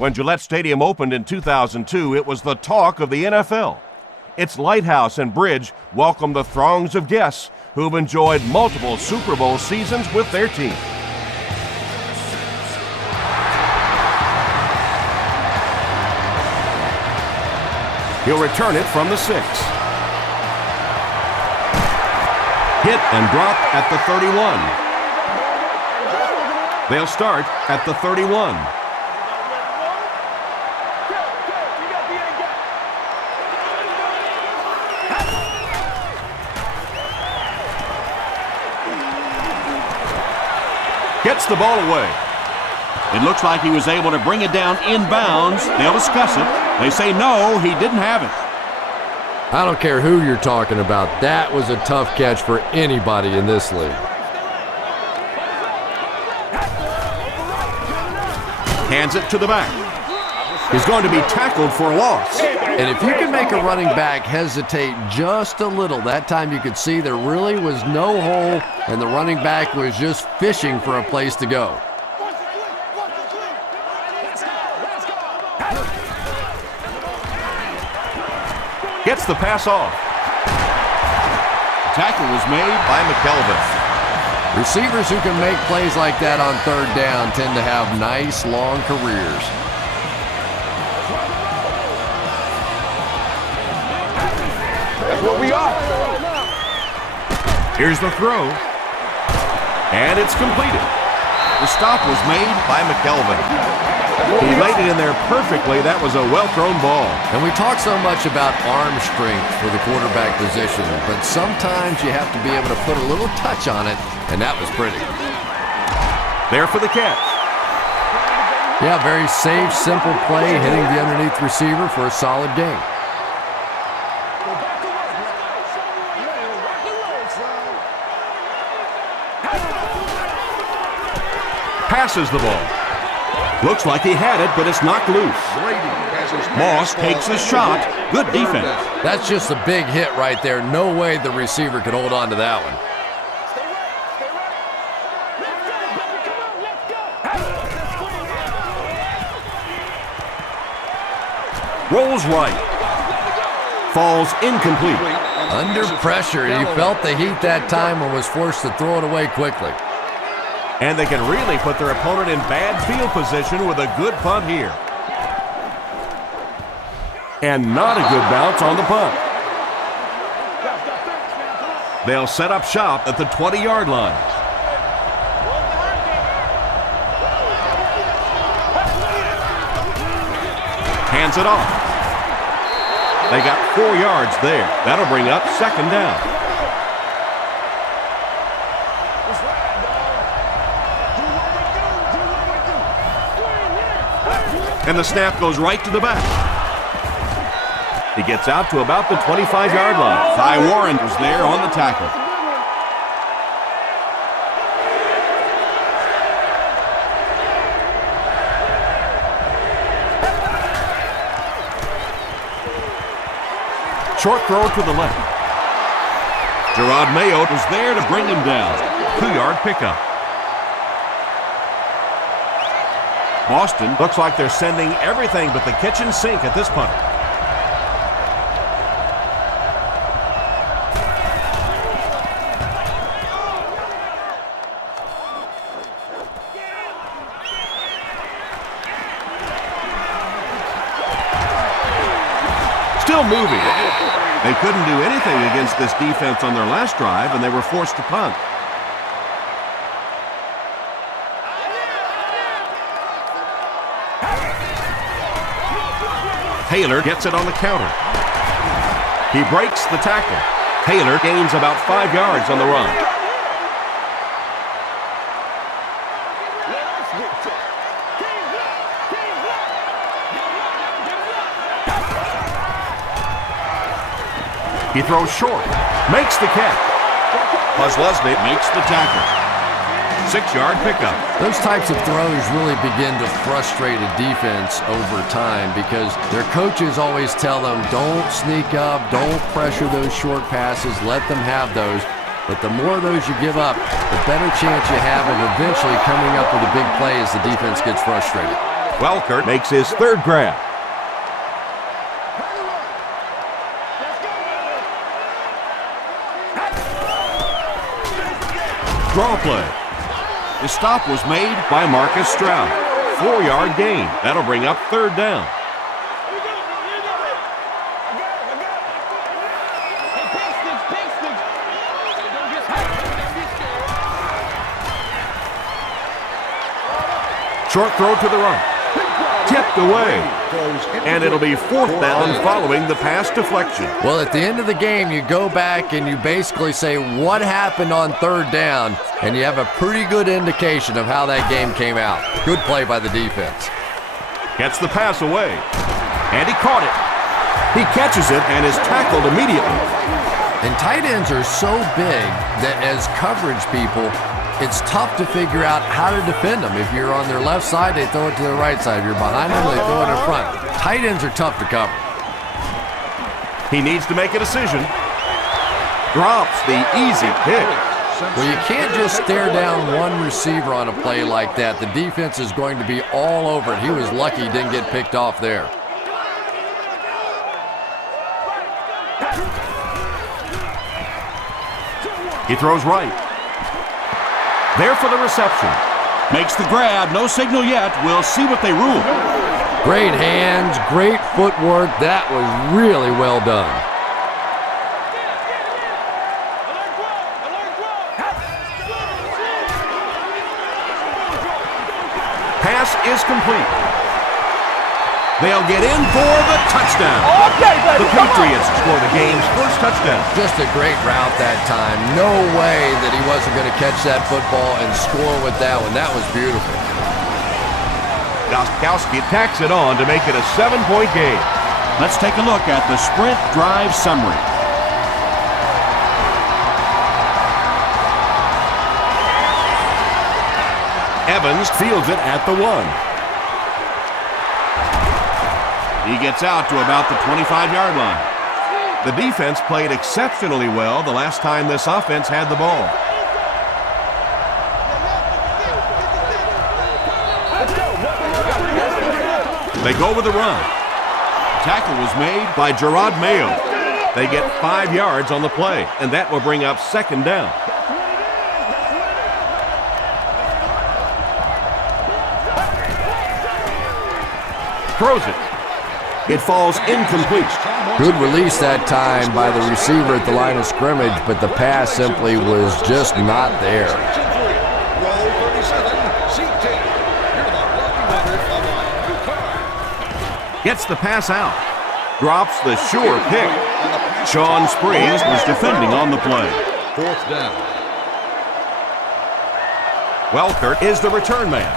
When Gillette Stadium opened in 2002, it was the talk of the NFL. Its lighthouse and bridge welcomed the throngs of guests who've enjoyed multiple Super Bowl seasons with their team. He'll return it from the 6. Hit and drop at the 31. They'll start at the 31. Gets the ball away. It looks like he was able to bring it down inbounds. They'll discuss it. They say no, he didn't have it. I don't care who you're talking about. That was a tough catch for anybody in this league. Hands it to the back. He's going to be tackled for a loss. And if you can make a running back hesitate just a little, that time you could see there really was no hole and the running back was just fishing for a place to go. Gets the pass off. Tackle was made by McKelvin. Receivers who can make plays like that on third down tend to have nice, long careers. That's what we are. Here's the throw. And it's completed. The stop was made by McKelvin. He laid it in there perfectly. That was a well-thrown ball. And we talk so much about arm strength for the quarterback position, but sometimes you have to be able to put a little touch on it, and that was pretty. There for the catch. Yeah, very safe, simple play, hitting the underneath receiver for a solid gain. Passes the ball. Looks like he had it, but it's knocked loose. Moss takes a shot. Good defense. That's just a big hit right there. No way the receiver could hold on to that one. Rolls right. Falls incomplete. Under pressure, he felt the heat that time and was forced to throw it away quickly. And they can really put their opponent in bad field position with a good punt here. And not a good bounce on the punt. They'll set up shop at the 20-yard line. Hands it off. They got 4 yards there. That'll bring up second down. And the snap goes right to the back. He gets out to about the 25-yard line. Ty Warren was there on the tackle. Short throw to the left. Gerard Mayo was there to bring him down. 2-yard pickup. Boston looks like they're sending everything but the kitchen sink at this punt. Still moving. They couldn't do anything against this defense on their last drive, and they were forced to punt. Taylor gets it on the counter. He breaks the tackle. Taylor gains about 5 yards on the run. He throws short. Makes the catch. Leslie makes the tackle. 6-yard pickup. Those types of throws really begin to frustrate a defense over time because their coaches always tell them, don't sneak up, don't pressure those short passes, let them have those. But the more of those you give up, the better chance you have of eventually coming up with a big play as the defense gets frustrated. Welkert makes his third grab. Draw play. The stop was made by Marcus Stroud. 4-yard gain. That'll bring up third down. Short throw to the right. Tipped away. And it'll be fourth down following the pass deflection. Well, at the end of the game, you go back and you basically say what happened on third down, and you have a pretty good indication of how that game came out. Good play by the defense. Gets the pass away. And he caught it. He catches it and is tackled immediately. And tight ends are so big that as coverage people, it's tough to figure out how to defend them. If you're on their left side, they throw it to the right side. If you're behind them, they throw it in front. Tight ends are tough to cover. He needs to make a decision. Drops the easy pick. Well, you can't just stare down one receiver on a play like that. The defense is going to be all over it. He was lucky he didn't get picked off there. He throws right. There for the reception. Makes the grab. No signal yet. We'll see what they rule. Great hands, great footwork. That was really well done. Pass is complete. They'll get in for the touchdown. The Patriots score the game's first touchdown. Just a great route that time. No way that he wasn't going to catch that football and score with that one. That was beautiful. Gostkowski tacks it on to make it a 7-point game. Let's take a look at the sprint drive summary. Evans fields it at the 1. He gets out to about the 25-yard line. The defense played exceptionally well the last time this offense had the ball. They go with the run. Tackle was made by Gerard Mayo. They get 5 yards on the play, and that will bring up second down. Throws it. It falls incomplete. Good release that time by the receiver at the line of scrimmage, but the pass simply was just not there. Gets the pass out. Drops the sure pick. Sean Springs was defending on the play. Fourth down. Welkert is the return man.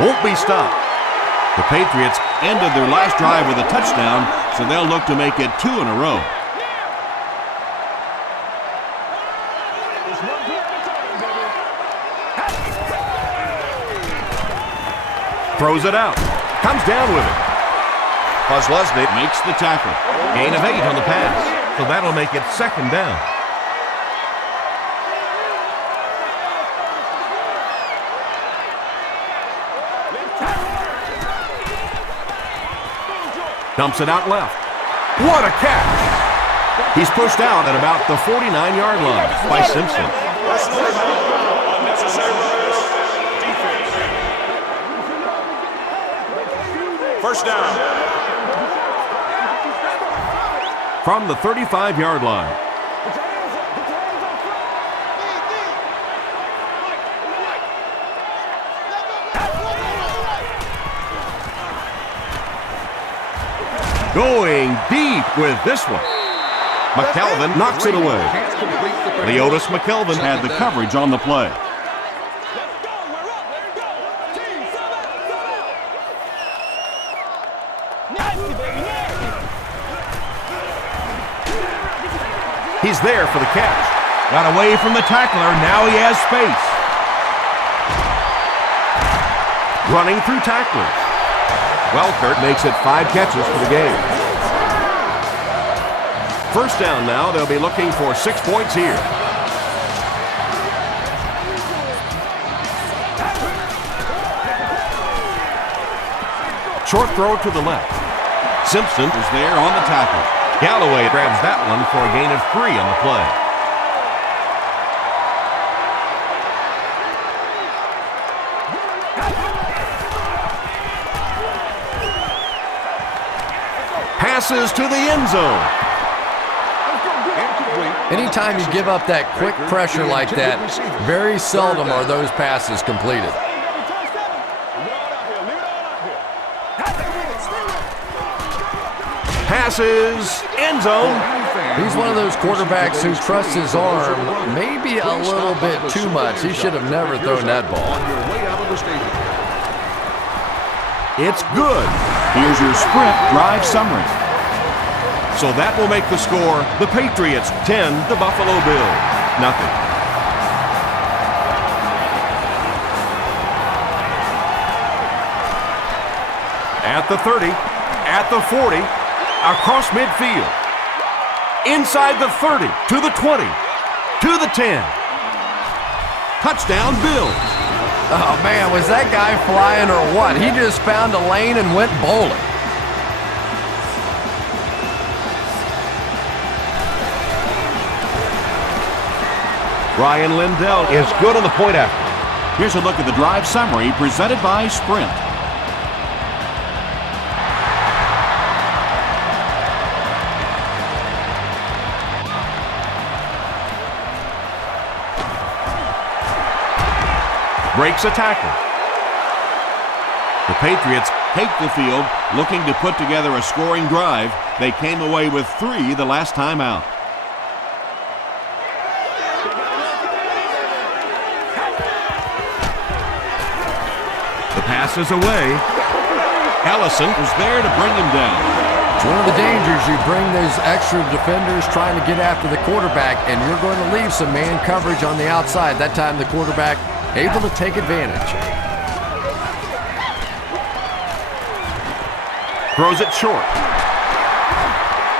Won't be stopped. The Patriots ended their last drive with a touchdown, so they'll look to make it 2 in a row. Throws it out. Comes down with it. Kozlesny makes the tackle. Gain of 8 on the pass, so that'll make it second down. Dumps it out left. What a catch! He's pushed out at about the 49-yard line by Simpson. First down. From the 35-yard line. Going deep with this one. McKelvin knocks it away. Leotis McKelvin had the coverage on the play. He's there for the catch. Got away from the tackler. Now he has space. Running through tacklers. Welkert makes it 5 catches for the game. First down now. They'll be looking for 6 points here. Short throw to the left. Simpson is there on the tackle. Galloway grabs that one for a gain of 3 on the play. Passes to the end zone. Anytime you give up that quick pressure like that, very seldom are those passes completed. Passes, end zone. He's one of those quarterbacks who trusts his arm maybe a little bit too much. He should have never thrown that ball. It's good. Here's your sprint drive summary. So that will make the score the Patriots 10, the Buffalo Bills nothing. At the 30, at the 40, across midfield, inside the 30, to the 20, to the 10. Touchdown Bills. Oh man, was that guy flying or what? He just found a lane and went bowling. Ryan Lindell is good on the point after. Here's a look at the drive summary presented by Sprint. Breaks a tackle. The Patriots take the field looking to put together a scoring drive. They came away with 3 the last time out. The pass is away. Ellison was there to bring him down. It's one of the dangers. You bring those extra defenders trying to get after the quarterback, and you're going to leave some man coverage on the outside. That time the quarterback able to take advantage. Throws it short.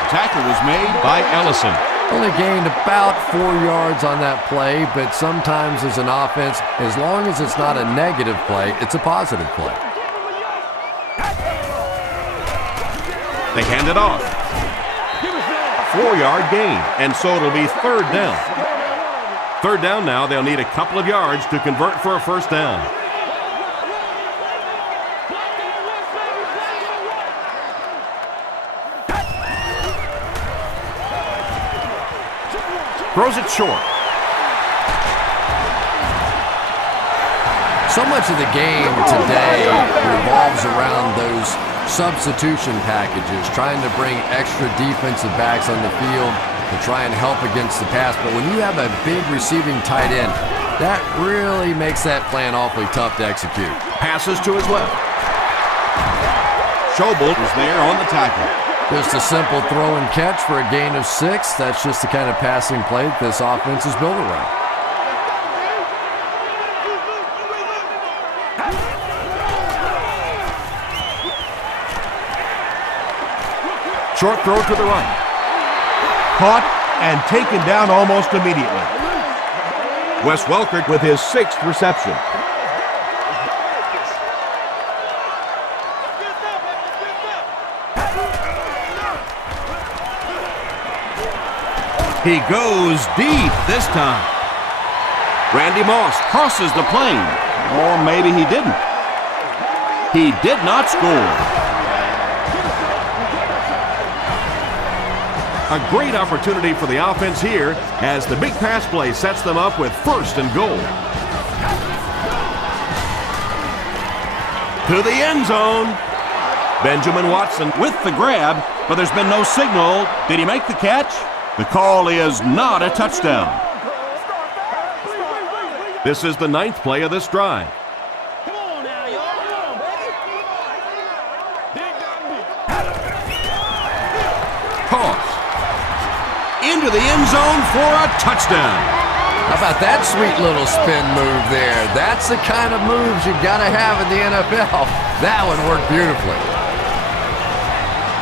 The tackle was made by Ellison. Only gained about 4 yards on that play, but sometimes as an offense, as long as it's not a negative play, it's a positive play. They hand it off. 4-yard gain, and so it'll be 3rd down. 3rd down now, they'll need a couple of yards to convert for a first down. Throws it short. So much of the game today revolves around those substitution packages, trying to bring extra defensive backs on the field to try and help against the pass. But when you have a big receiving tight end, that really makes that plan awfully tough to execute. Passes to his left. Schobel is there on the tackle. Just a simple throw and catch for a gain of 6. That's just the kind of passing play that this offense is built around. Short throw to the right. Caught and taken down almost immediately. Wes Welker with his 6th reception. He goes deep this time. Randy Moss crosses the plane. Or maybe he didn't. He did not score. A great opportunity for the offense here as the big pass play sets them up with 1st and goal. To the end zone. Benjamin Watson with the grab, but there's been no signal. Did he make the catch? The call is not a touchdown. This is the 9th play of this drive. Toss. Into the end zone for a touchdown. How about that sweet little spin move there? That's the kind of moves you got to have in the NFL. That one worked beautifully.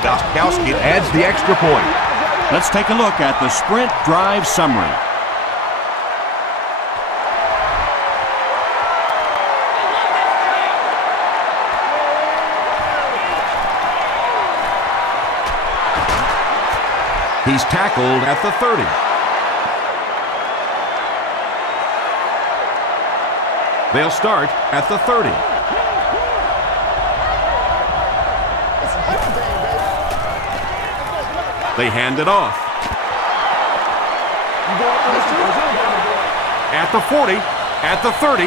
Gostkowski adds the extra point. Let's take a look at the sprint drive summary. He's tackled at the 30. They'll start at the 30. They hand it off. At the 40, at the 30,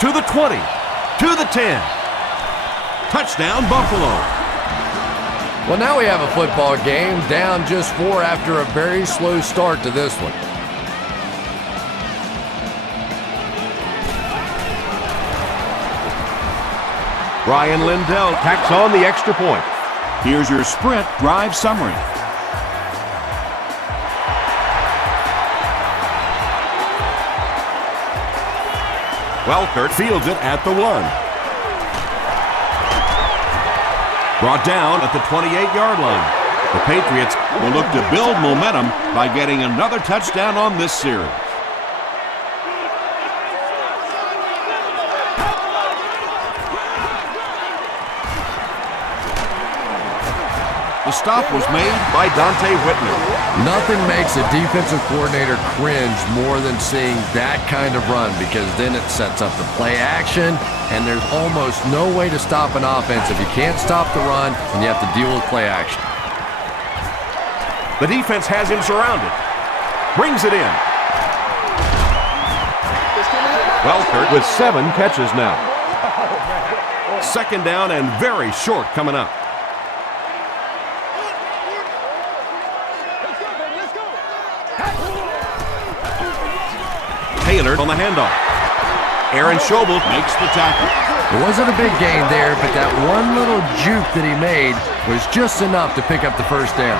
to the 20, to the 10. Touchdown, Buffalo. Well, now we have a football game, down just 4 after a very slow start to this one. Ryan Lindell tacks on the extra point. Here's your sprint drive summary. Welkert fields it at the 1. Brought down at the 28-yard line. The Patriots will look to build momentum by getting another touchdown on this series. The stop was made by Dante Whitner. Nothing makes a defensive coordinator cringe more than seeing that kind of run, because then it sets up the play action, and there's almost no way to stop an offense if you can't stop the run and you have to deal with play action. The defense has him surrounded. Brings it in. Welkert with 7 catches now. Second down and very short coming up. Taylor on the handoff. Aaron Schobel makes the tackle. It wasn't a big gain there, but that one little juke that he made was just enough to pick up the first down.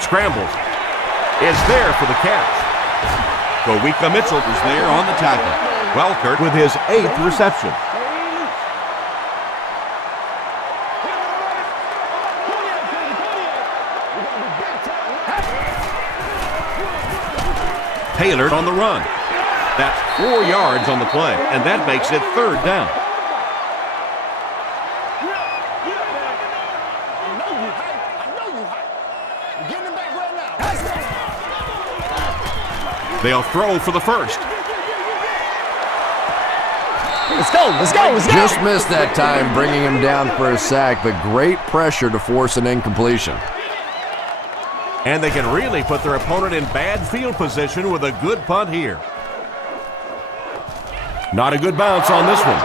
Scrambles. Is there for the catch. Gowika Mitchell is there on the tackle. Welkert with his 8th reception. Taylor on the run. That's 4 yards on the play, and that makes it 3rd down. They'll throw for the first. Let's go, let's go, let's go. Just missed that time, bringing him down for a sack, but great pressure to force an incompletion. And they can really put their opponent in bad field position with a good punt here. Not a good bounce on this one.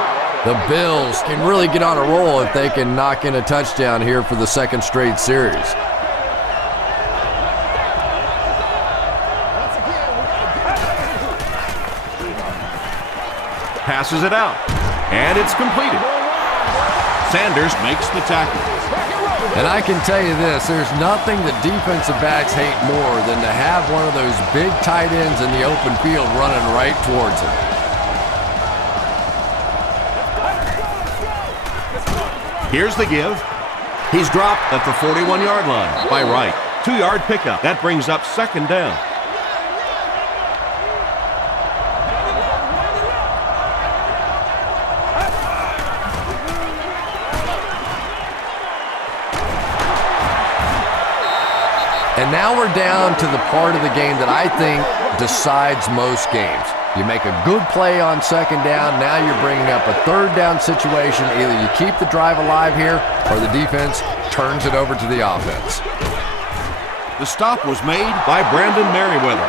The Bills can really get on a roll if they can knock in a touchdown here for the 2nd straight series. Passes it out, and it's completed. Sanders makes the tackle. And I can tell you this, there's nothing that defensive backs hate more than to have one of those big tight ends in the open field running right towards him. Here's the give. He's dropped at the 41-yard line by Wright. 2-yard pickup. That brings up 2nd down. And now we're down to the part of the game that I think decides most games. You make a good play on 2nd down, now you're bringing up a 3rd down situation. Either you keep the drive alive here, or the defense turns it over to the offense. The stop was made by Brandon Merriweather.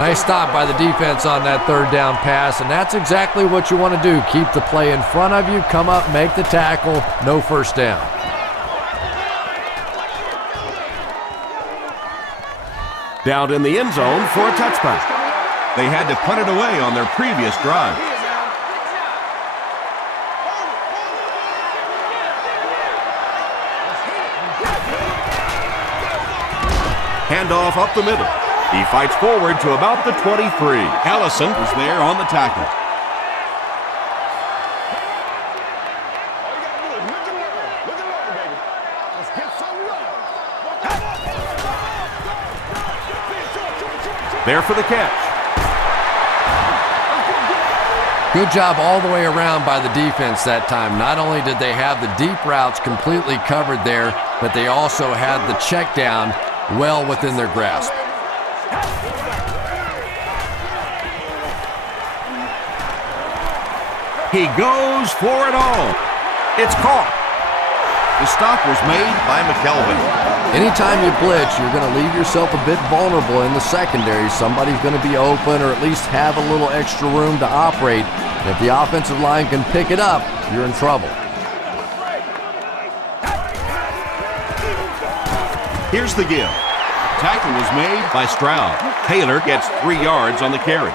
Nice stop by the defense on that 3rd down pass, and that's exactly what you want to do. Keep the play in front of you, come up, make the tackle, no 1st down. Down in the end zone for a touchback. They had to punt it away on their previous drive. Handoff up the middle. He fights forward to about the 23. Allison is there on the tackle. There for the catch. Good job all the way around by the defense that time. Not only did they have the deep routes completely covered there, but they also had the check down well within their grasp. He goes for it all. It's caught. The stop was made by McKelvin. Anytime you blitz, you're going to leave yourself a bit vulnerable in the secondary. Somebody's going to be open or at least have a little extra room to operate. And if the offensive line can pick it up, you're in trouble. Here's the give. Tackle was made by Stroud. Taylor gets 3 yards on the carry.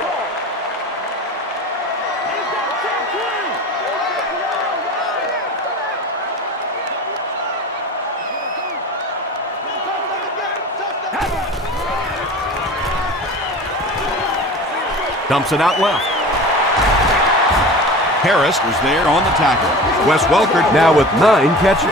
Dumps it out left. Harris was there on the tackle. Wes Welker now with 9 catches.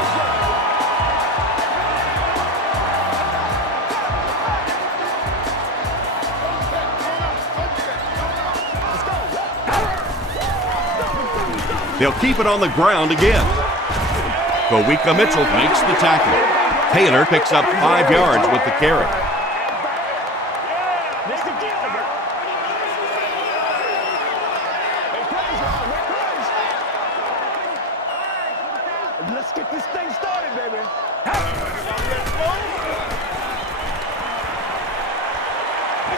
They'll keep it on the ground again. Kowika Mitchell Makes the tackle. Taylor picks up 5 yards with the carry. Let's get this thing started, baby.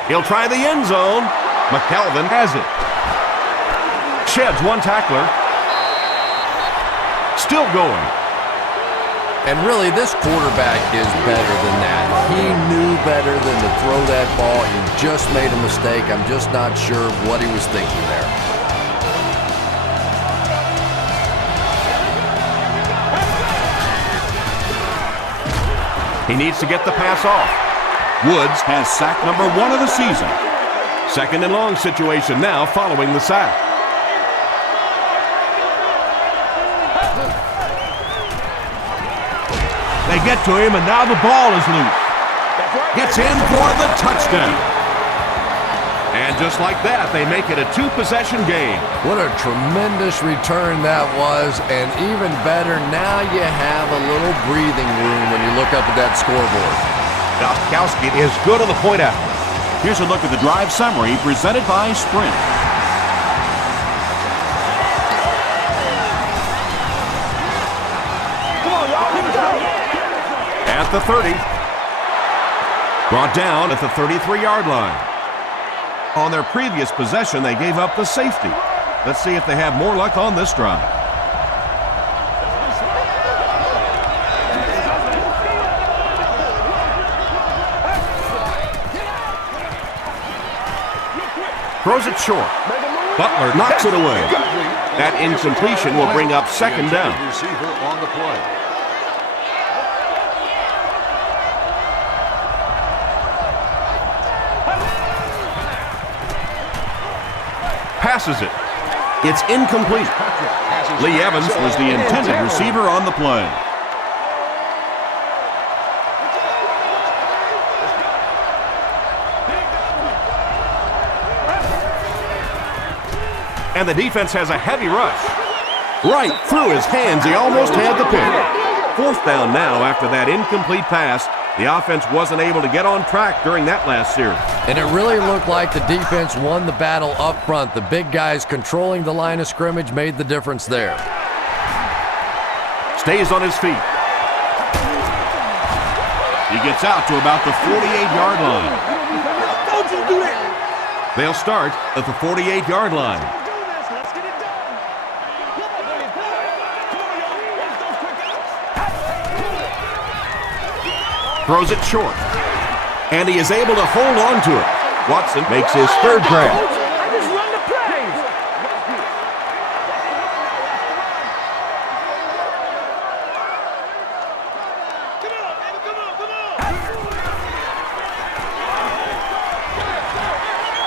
He'll try the end zone. McKelvin has it. Sheds one tackler. Still going. And really, this quarterback is better than that. He knew better than to throw that ball. He just made a mistake. I'm just not sure what he was thinking there. He needs to get the pass off. Woods has sack number 1 of the season. Second and long situation now following the sack. They get to him, and now the ball is loose. Gets in for the touchdown. And just like that, they make it a 2-possession game. What a tremendous return that was, and even better, now you have a little breathing room when you look up at that scoreboard. Gostkowski is good on the point after. Here's a look at the drive summary presented by Sprint. At the 30. Brought down at the 33-yard line. On their previous possession, they gave up the safety. Let's see if they have more luck on this drive. Throws it short. Butler knocks it away. That incompletion will bring up second down. Receiver on the play. Passes it. It's incomplete. Lee Evans was the intended receiver on the play. And the defense has a heavy rush. Right through his hands, he almost had the pick. 4th down now after that incomplete pass. The offense wasn't able to get on track during that last series. And it really looked like the defense won the battle up front. The big guys controlling the line of scrimmage made the difference there. Stays on his feet. He gets out to about the 48-yard line. Don't you do that. They'll start at the 48-yard line. Let's get it done. Come on, baby. Come on, y'all. Watch those quick outs. Throws it short. And he is able to hold on to it. Watson makes his 3rd grab. I just run the plays.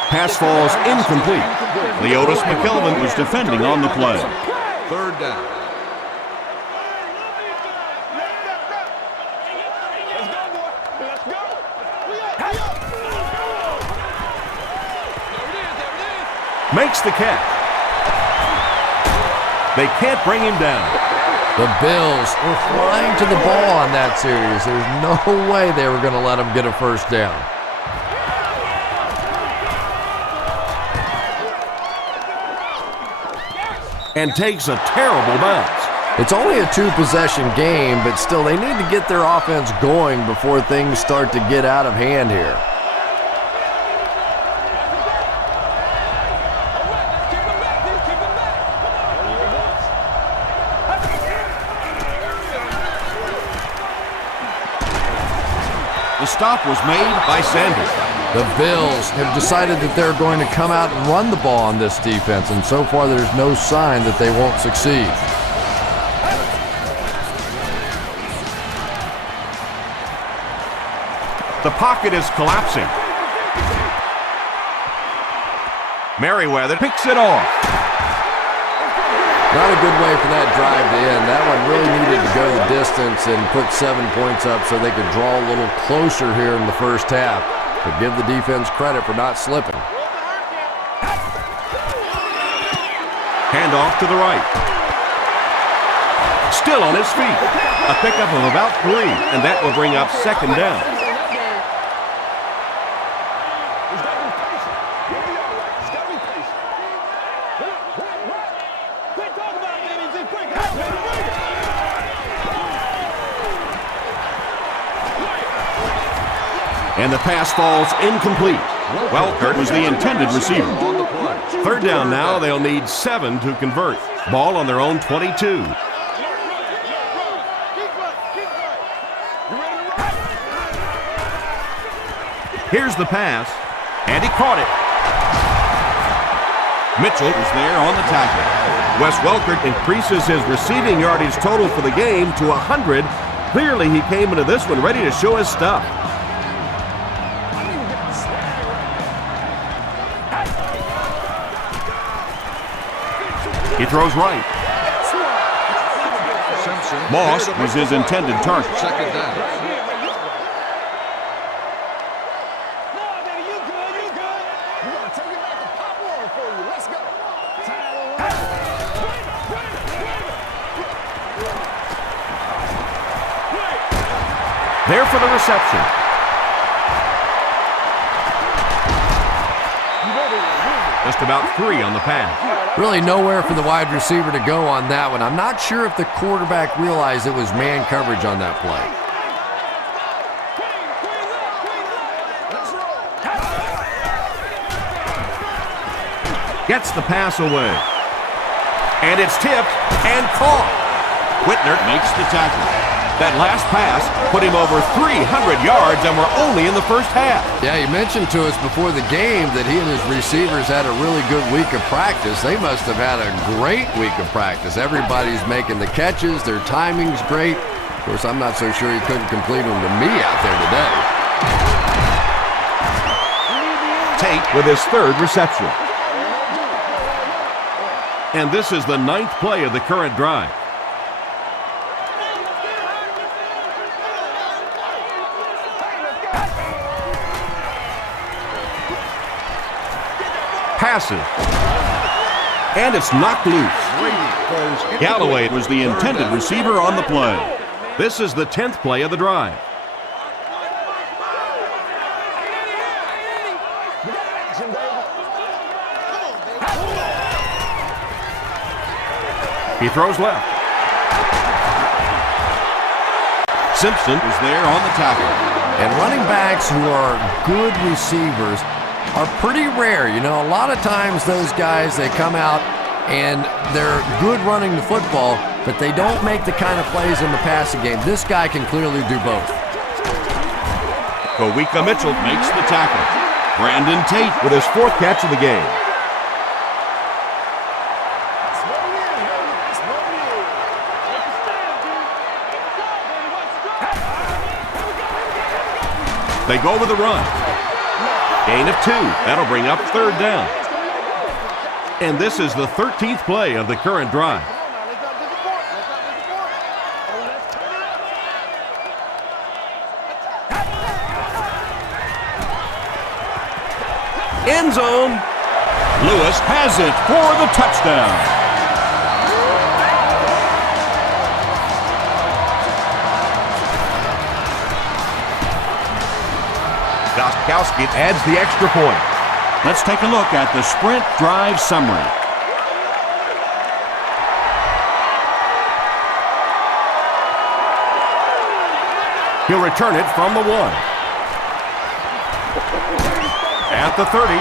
Pass falls incomplete. Leotis McKelvin was defending on the play. 3rd down. makes the catch. They can't bring him down. The Bills were flying to the ball on that series. There's no way they were going to let them get a first down. And takes a terrible bounce. It's only a two-possession game, but still, they need to get their offense going before things start to get out of hand here. The stop was made by Sanders. The Bills have decided that they're going to come out and run the ball on this defense, and so far there's no sign that they won't succeed. The pocket is collapsing. Merriweather picks it off. Not a good way for that drive to end. That one really needed to go the distance and put 7 points up so they could draw a little closer here in the first half. But give the defense credit for not slipping. Handoff to the right. Still on his feet. A pickup of about 3, and that will bring up second down. And the pass falls incomplete. Welkert was the intended receiver. Third down now, they'll need 7 to convert. Ball on their own 22. Here's the pass, and he caught it. Mitchell is there on the tackle. Wes Welkert increases his receiving yardage total for the game to 100. Clearly, he came into this one ready to show his stuff. He throws right. Moss was his intended target. Second down. There for the reception. Just about 3 on the pass. Really nowhere for the wide receiver to go on that one. I'm not sure if the quarterback realized it was man coverage on that play. Gets the pass away. And it's tipped and caught. Whitner makes the tackle. That last pass put him over 300 yards, and we're only in the first half. Yeah, he mentioned to us before the game that he and his receivers had a really good week of practice. They must have had a great week of practice. Everybody's making the catches. Their timing's great. Of course, I'm not so sure he couldn't complete them to me out there today. Tate with his 3rd reception. And this is the 9th play of the current drive. Passes. And it's knocked loose. Galloway was the intended receiver on the play. This is the 10th play of the drive. He throws left. Simpson is there on the tackle. And running backs who are good receivers are pretty rare. You know, a lot of times those guys, they come out and they're good running the football, but they don't make the kind of plays in the passing game. This guy can clearly do both. Kowika Mitchell makes the tackle. Brandon Tate with his 4th catch of the game. They go with the run. Gain of 2. That'll bring up 3rd down. And this is the 13th play of the current drive. End zone. Lewis has it for the touchdown. Gostkowski adds the extra point. Let's take a look at the sprint drive summary. He'll return it from the 1. At the 30.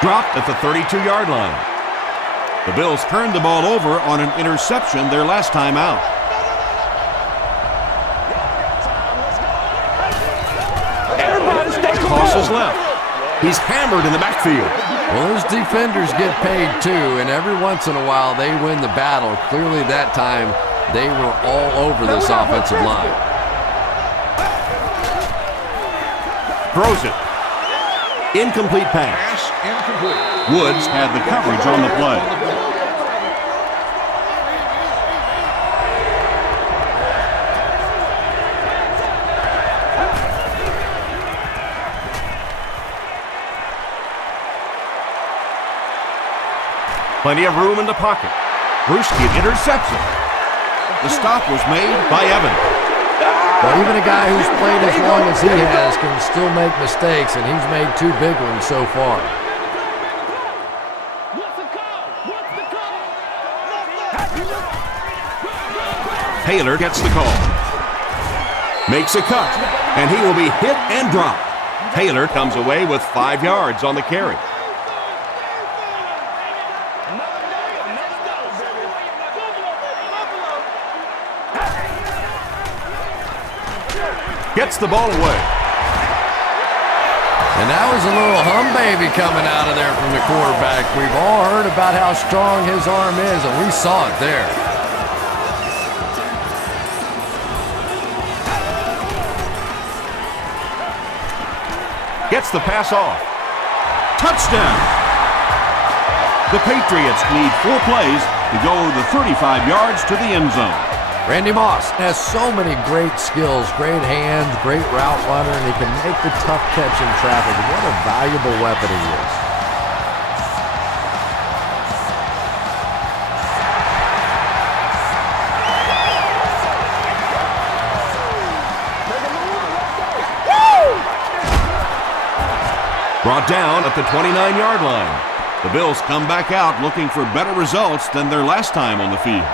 Dropped at the 32-yard line. The Bills turned the ball over on an interception their last time out. Tosses left. He's hammered in the backfield. Well, those defenders get paid too, and every once in a while they win the battle. Clearly that time they were all over this offensive line. Throws it. Incomplete pass. Pass incomplete. Woods had the coverage on the play. Plenty of room in the pocket. Brewski intercepts it. The stop was made by Evans. But even a guy who's played as long as he has can still make mistakes, and he's made 2 big ones so far. Taylor gets the call. Makes a cut, and he will be hit and dropped. Taylor comes away with 5 yards on the carry. Gets the ball away. And that was a little hum baby coming out of there from the quarterback. We've all heard about how strong his arm is, and we saw it there. Gets the pass off. Touchdown! The Patriots need 4 plays to go the 35 yards to the end zone. Randy Moss has so many great skills, great hands, great route runner, and he can make the tough catch in traffic. What a valuable weapon he is. Brought down at the 29-yard line. The Bills come back out looking for better results than their last time on the field.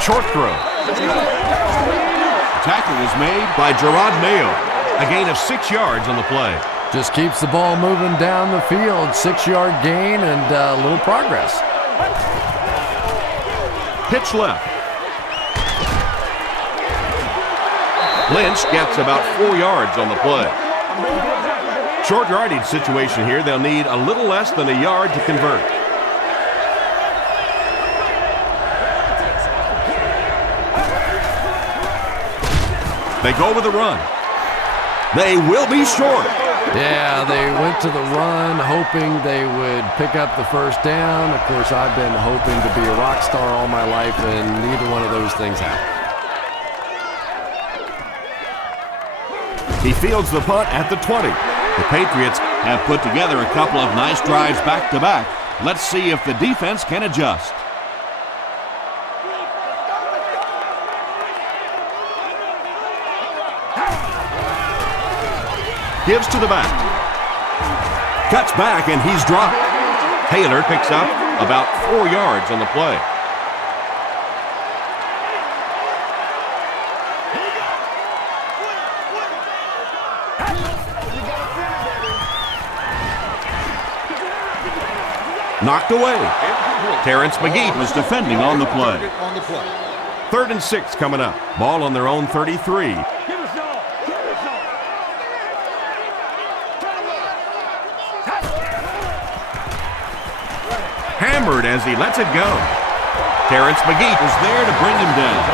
Short throw. Tackle was made by Gerard Mayo. A gain of 6 yards on the play. Just keeps the ball moving down the field. 6-yard gain and a little progress. Pitch left. Lynch gets about 4 yards on the play. Short yardage situation here. They'll need a little less than a yard to convert. They go with the run. They will be short. Yeah, they went to the run hoping they would pick up the first down. Of course, I've been hoping to be a rock star all my life, and neither one of those things happened. He fields the punt at the 20. The Patriots have put together a couple of nice drives back-to-back. Let's see if the defense can adjust. Gives to the back. Cuts back, and he's dropped. Taylor picks up about 4 yards on the play. Knocked away. Terrence McGee was defending on the play. 3rd and 6 coming up. Ball on their own 33. Hammered as he lets it go. Terrence McGee is there to bring him down.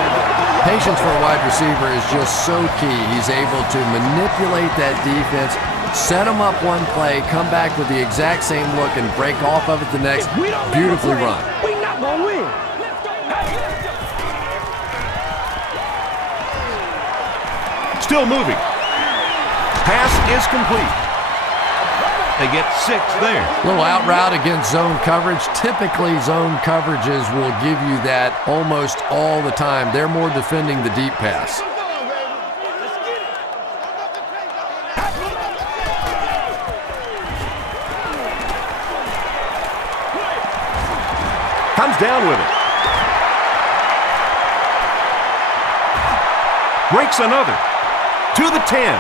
Patience for a wide receiver is just so key. He's able to manipulate that defense, set him up one play, come back with the exact same look, and break off of it the next. Beautifully run. We're not going to win. Still moving. Pass is complete. They get 6 there. Little out route against zone coverage. Typically, zone coverages will give you that almost all the time. They're more defending the deep pass. Comes down with it. Breaks another. To the 10.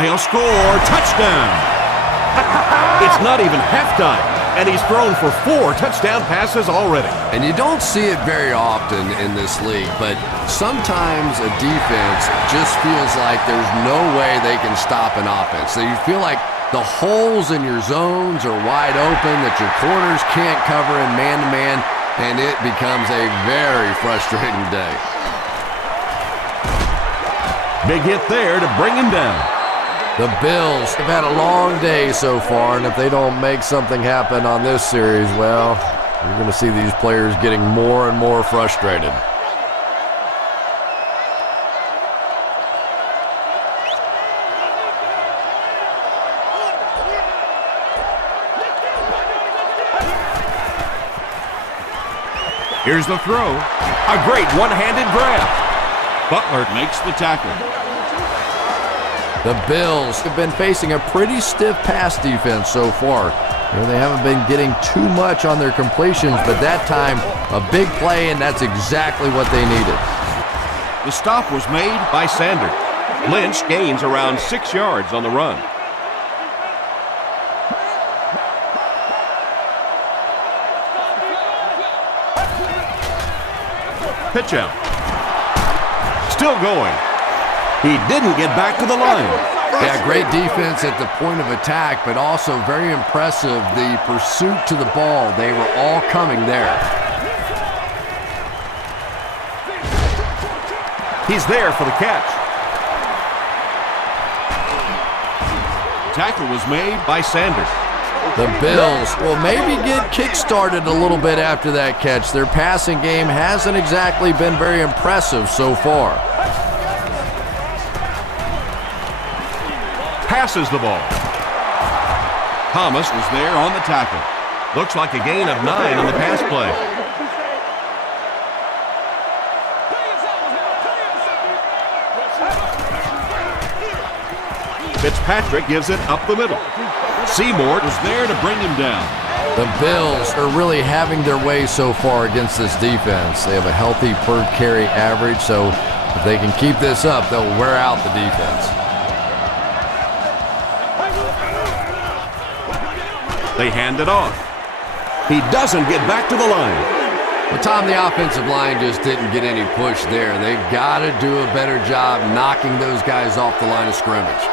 They'll score. Touchdown. It's not even halftime, and he's thrown for 4 touchdown passes already. And you don't see it very often in this league, but sometimes a defense just feels like there's no way they can stop an offense. So you feel like the holes in your zones are wide open that your corners can't cover in man-to-man, and it becomes a very frustrating day. Big hit there to bring him down. The Bills have had a long day so far, and if they don't make something happen on this series, well, you're going to see these players getting more and more frustrated. Here's the throw. A great one-handed grab. Butler makes the tackle. The Bills have been facing a pretty stiff pass defense so far. They haven't been getting too much on their completions, but that time, a big play, and that's exactly what they needed. The stop was made by Sanders. Lynch gains around 6 yards on the run. Pitch out. Still going. He didn't get back to the line. Yeah, great defense at the point of attack, but also very impressive the pursuit to the ball. They were all coming there. He's there for the catch. Tackle was made by Sanders. The Bills will maybe get kick-started a little bit after that catch. Their passing game hasn't exactly been very impressive so far. Passes the ball. Thomas was there on the tackle. Looks like a gain of 9 on the pass play. Fitzpatrick gives it up the middle. Seymour Was there to bring him down. The Bills are really having their way so far against this defense. They have a healthy per carry average, so if they can keep this up, they'll wear out the defense. They hand it off. He doesn't get back to the line. Well, Tom, the offensive line just didn't get any push there. They've got to do a better job knocking those guys off the line of scrimmage.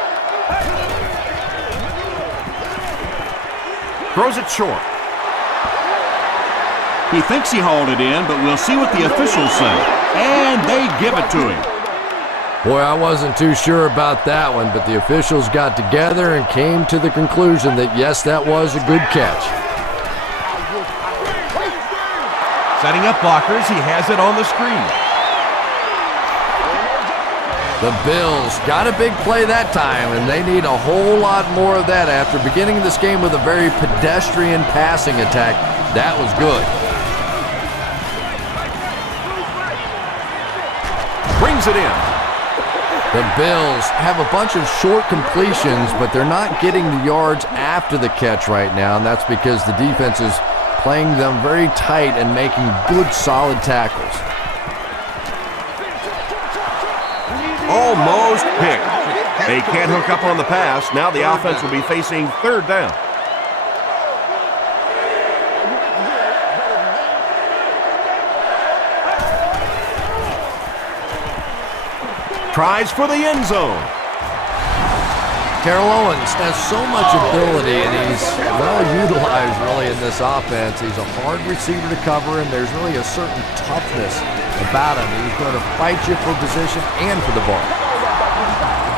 Throws it short. He thinks he hauled it in, but we'll see what the officials say. And they give it to him. Boy, I wasn't too sure about that one, but the officials got together and came to the conclusion that, yes, that was a good catch. Setting up blockers, he has it on the screen. The Bills got a big play that time, and they need a whole lot more of that after beginning this game with a very pedestrian passing attack. That was good. Brings it in. The Bills have a bunch of short completions, but they're not getting the yards after the catch right now, and that's because the defense is playing them very tight and making good, solid tackles. Almost picked. They can't hook up on the pass. Now the offense will be facing 3rd down. Tries for the end zone. Terrell Owens has so much ability, and he's well utilized really in this offense. He's a hard receiver to cover, and there's really a certain toughness about him. He's going to fight you for position and for the ball.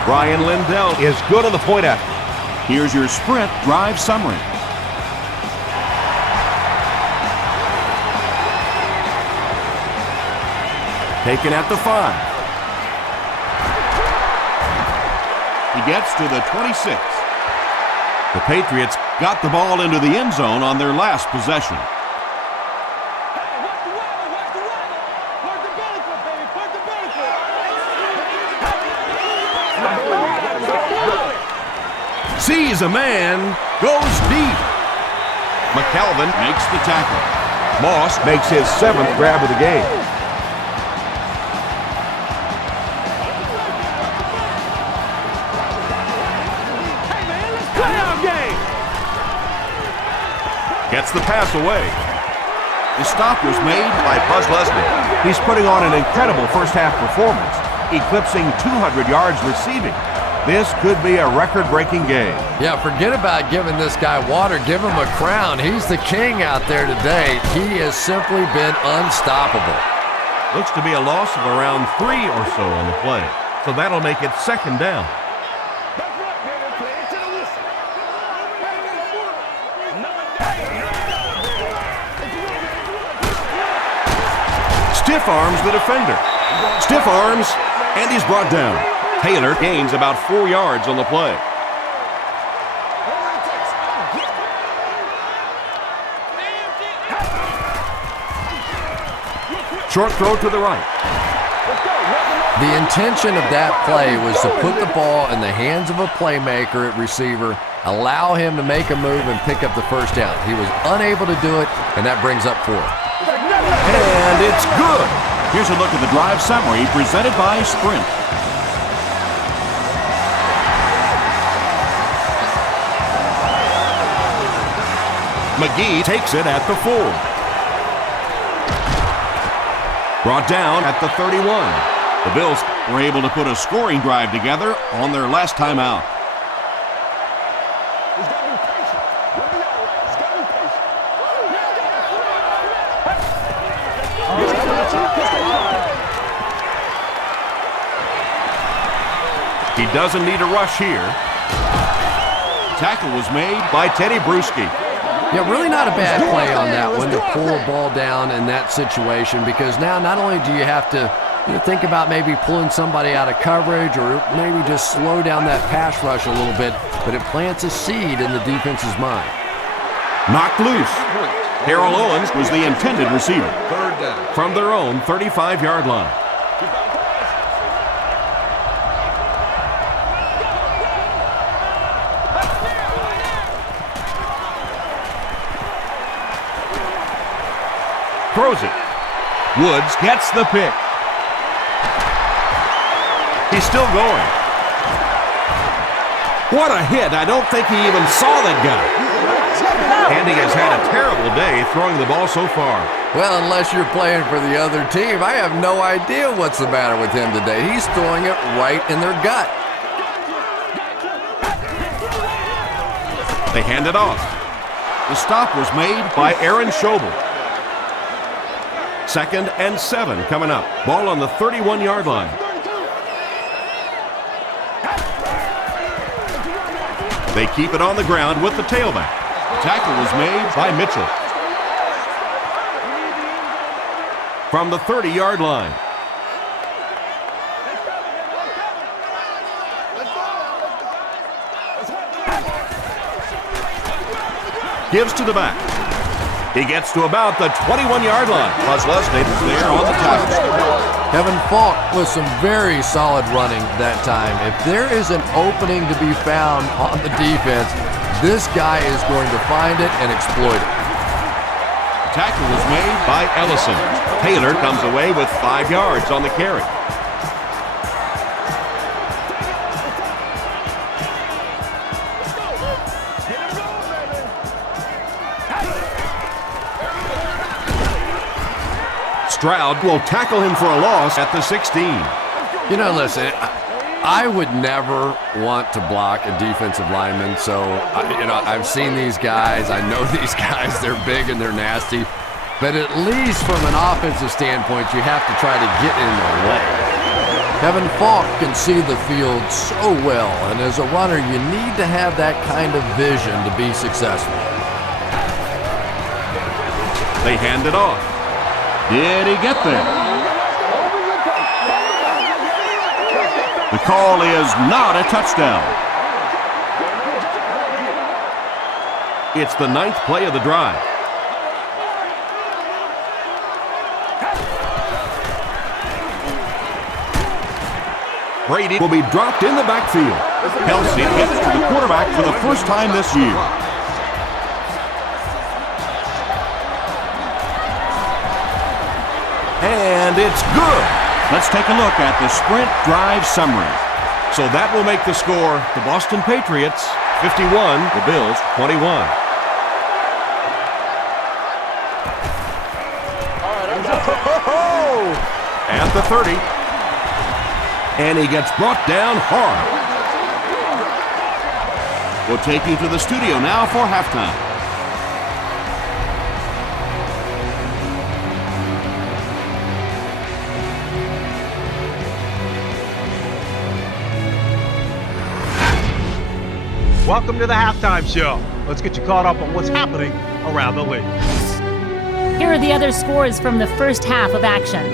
Ryan Lindell is good on the point after. Here's your sprint drive summary. Taken at the 5. He gets to the 26. The Patriots Got the ball into the end zone on their last possession. Hey, watch the weather, watch the weather. Put the belly foot, baby, put the belly foot. sees a man, goes deep. McKelvin makes the tackle. Moss makes his 7th grab of the game. Hey, man, let's play our game. Gets the pass away. The stop was made By Buzz Leslie. He's putting on an incredible first-half performance, eclipsing 200 yards receiving. This could be a record-breaking game. Yeah, forget about giving this guy water. Give him a crown. He's the king out there today. He has simply been unstoppable. Looks to be a loss of around 3 or so on the play. So that'll make it 2nd down. That's right, baby, play it to the whistle. Stiff arms the defender. Stiff arms, and he's brought down. Taylor gains about 4 yards on the play. Short throw to the right. The intention of that play was to put the ball in the hands of a playmaker at receiver, allow him to make a move and pick up the first down. He was unable to do it, and that brings up 4. And it's good. Here's a look at the drive summary presented by Sprint. McGee takes it at the 4. Brought down at the 31. The Bills were able to put a scoring drive together on their last time out. He's got to be patient. We'll be all right. He's got to be patient. He doesn't need a rush here. Tackle was made By Teddy Bruschi. Yeah, really not a bad play on that one to pull a ball down in that situation, because now not only do you have to think about maybe pulling somebody out of coverage or maybe just slow down that pass rush a little bit, but it plants a seed in the defense's mind. Knocked loose. Harold Owens was the intended receiver. 3rd down. From their own 35-yard line. Throws it. Woods gets the pick. He's still going. What a hit. I don't think he even saw that guy. And he has had a terrible day throwing the ball so far. Well, unless you're playing for the other team, I have no idea what's the matter with him today. He's throwing it right in their gut. They hand it off. The stop was made By Aaron Schobel. 2nd and 7 coming up. Ball on the 31-yard line. They keep it on the ground with the tailback. tackle was made By Mitchell. From the 30-yard line. Gives to the back. He gets to about the 21-yard line. Buzz Leslie there on the tackle. Kevin Falk with some very solid running that time. If there is an opening to be found on the defense, this guy is going to find it and exploit it. tackle was made By Ellison. Taylor comes away with 5 yards on the carry. Stroud will tackle him for a loss at the 16. You know, listen, I would never want to block a defensive lineman. So, I've seen these guys. I know these guys. They're big and they're nasty. But at least from an offensive standpoint, you have to try to get in their way. Kevin Falk can see the field so well. And as a runner, you need to have that kind of vision to be successful. They hand it off. Did he get there? The call is not a touchdown. It's the 9th play of the drive. Brady will be dropped in the backfield. Kelsey gets to the quarterback for the first time this year. And it's good. Let's take a look at the sprint drive summary. So that will make the score the Boston Patriots 51, the Bills 21. At the 30. And he gets brought down hard. We'll take you to the studio now for halftime. Welcome to the halftime show. Let's get you caught up on what's happening around the league. Here are the other scores from the first half of action.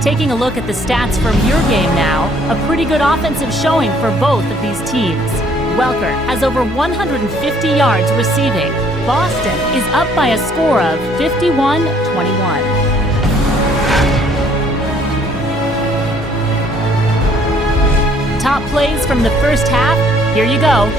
Taking a look at the stats from your game now, a pretty good offensive showing for both of these teams. Welker has over 150 yards receiving. Boston is up by a score of 51-21. Top plays from the first half, here you go.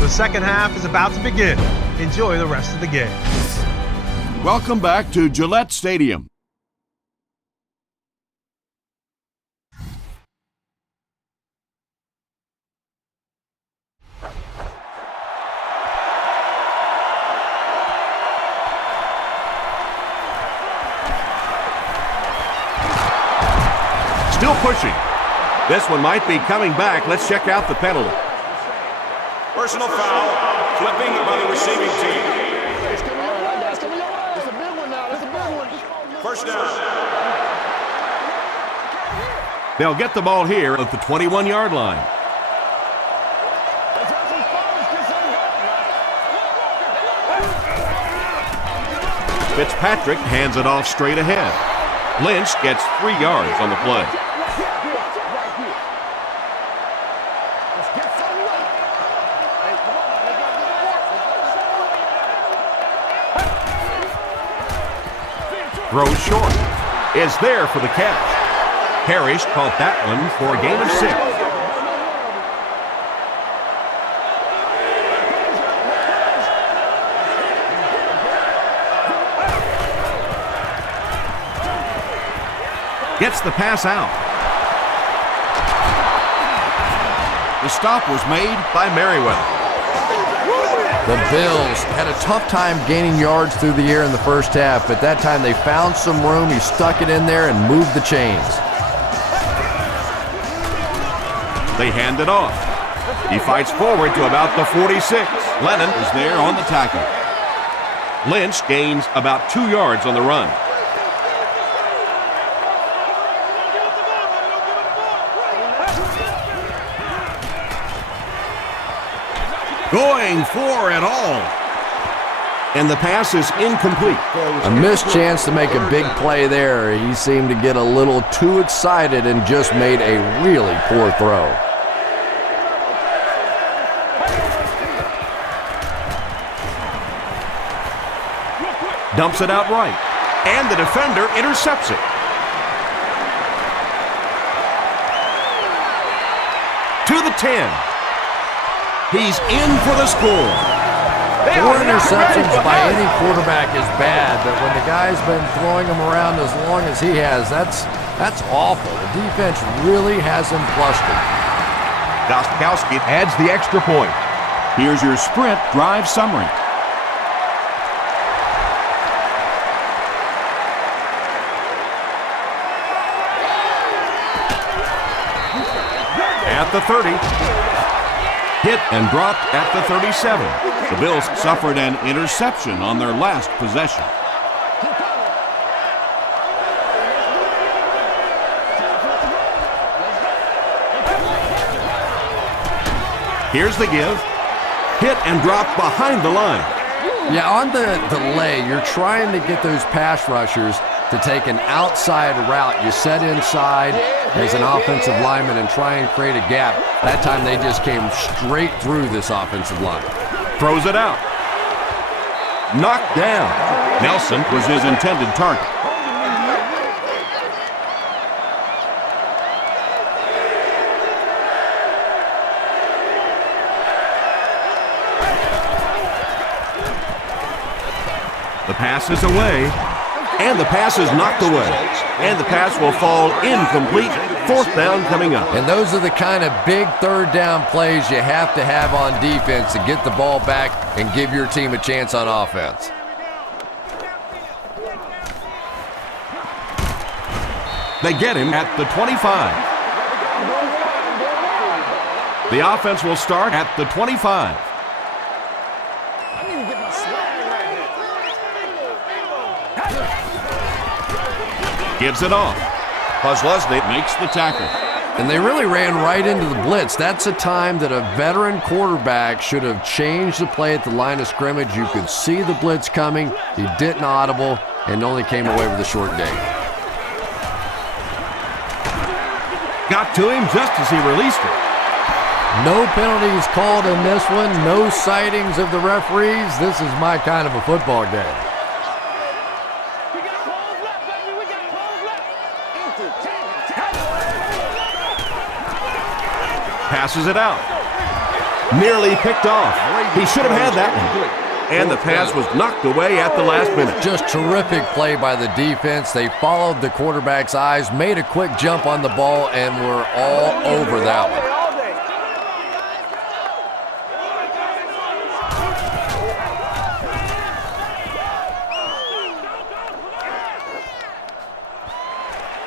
The second half is about to begin. Enjoy the rest of the game. Welcome back to Gillette Stadium. Still pushing. This one might be coming back. Let's check out the penalty. Personal foul, flipping by the receiving team. It's a big one now. It's a big one. First down. They'll get the ball here at the 21-yard line. Fitzpatrick hands it off straight ahead. Lynch gets 3 yards on the play. Throws short. Is there for the catch. Parrish caught that one for a gain of 6. Gets the pass out. The stop was made By Merriweather. The Bills had a tough time gaining yards through the air in the first half, but that time they found some room. He stuck it in there and moved the chains. They hand it off. He fights forward to about the 46. Lennon is there on the tackle. Lynch gains about 2 yards on the run. Going for it all. And the pass is incomplete. A missed chance to make a big play there. He seemed to get a little too excited and just made a really poor throw. Dumps it out right. And the defender intercepts it. To the 10. He's in for the score. 4 interceptions by any quarterback is bad, but when the guy's been throwing them around as long as he has, that's awful. The defense really has him flustered. Gostkowski adds the extra point. Here's your sprint drive summary. At the 30. Hit and dropped at the 37. The Bills suffered an interception on their last possession. Here's the give. Hit and drop behind the line. Yeah, on the delay, you're trying to get those pass rushers to take an outside route. You set inside as an offensive lineman and try and create a gap. That time they just came straight through this offensive line. Throws it out. Knocked down. Nelson was his intended target. The pass is away. And the pass is knocked away. And the pass will fall incomplete. 4th down coming up. And those are the kind of big 3rd down plays you have to have on defense to get the ball back and give your team a chance on offense. They get him at the 25. The offense will start at the 25. Gives it off. Kozlowski makes the tackle. And they really ran right into the blitz. That's a time that a veteran quarterback should have changed the play at the line of scrimmage. You could see the blitz coming. He didn't audible and only came away with a short gain. Got to him just as he released it. No penalties called in this one. No sightings of the referees. This is my kind of a football game. Passes it out. Nearly picked off. He should have had that one. And the pass was knocked away at the last minute. Just terrific play by the defense. They followed the quarterback's eyes, made a quick jump on the ball, and were all over that one.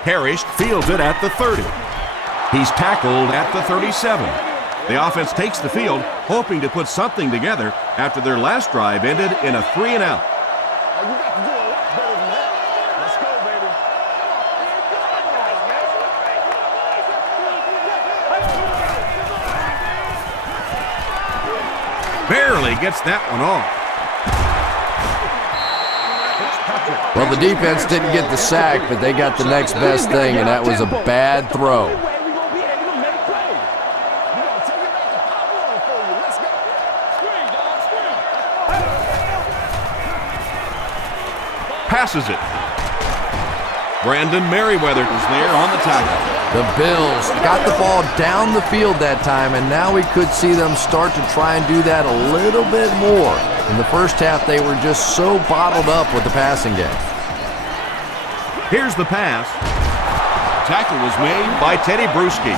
Parrish fields it at the 30. He's tackled at the 37. The offense takes the field, hoping to put something together after their last drive ended in a 3-and-out. Barely gets that one off. Well, the defense didn't get the sack, but they got the next best thing, and that was a bad throw. Passes it. Brandon Merriweather is there on the tackle. The Bills got the ball down the field that time, and now we could see them start to try and do that a little bit more. In the first half, they were just so bottled up with the passing game. Here's the pass. Tackle was made by Teddy Bruschi.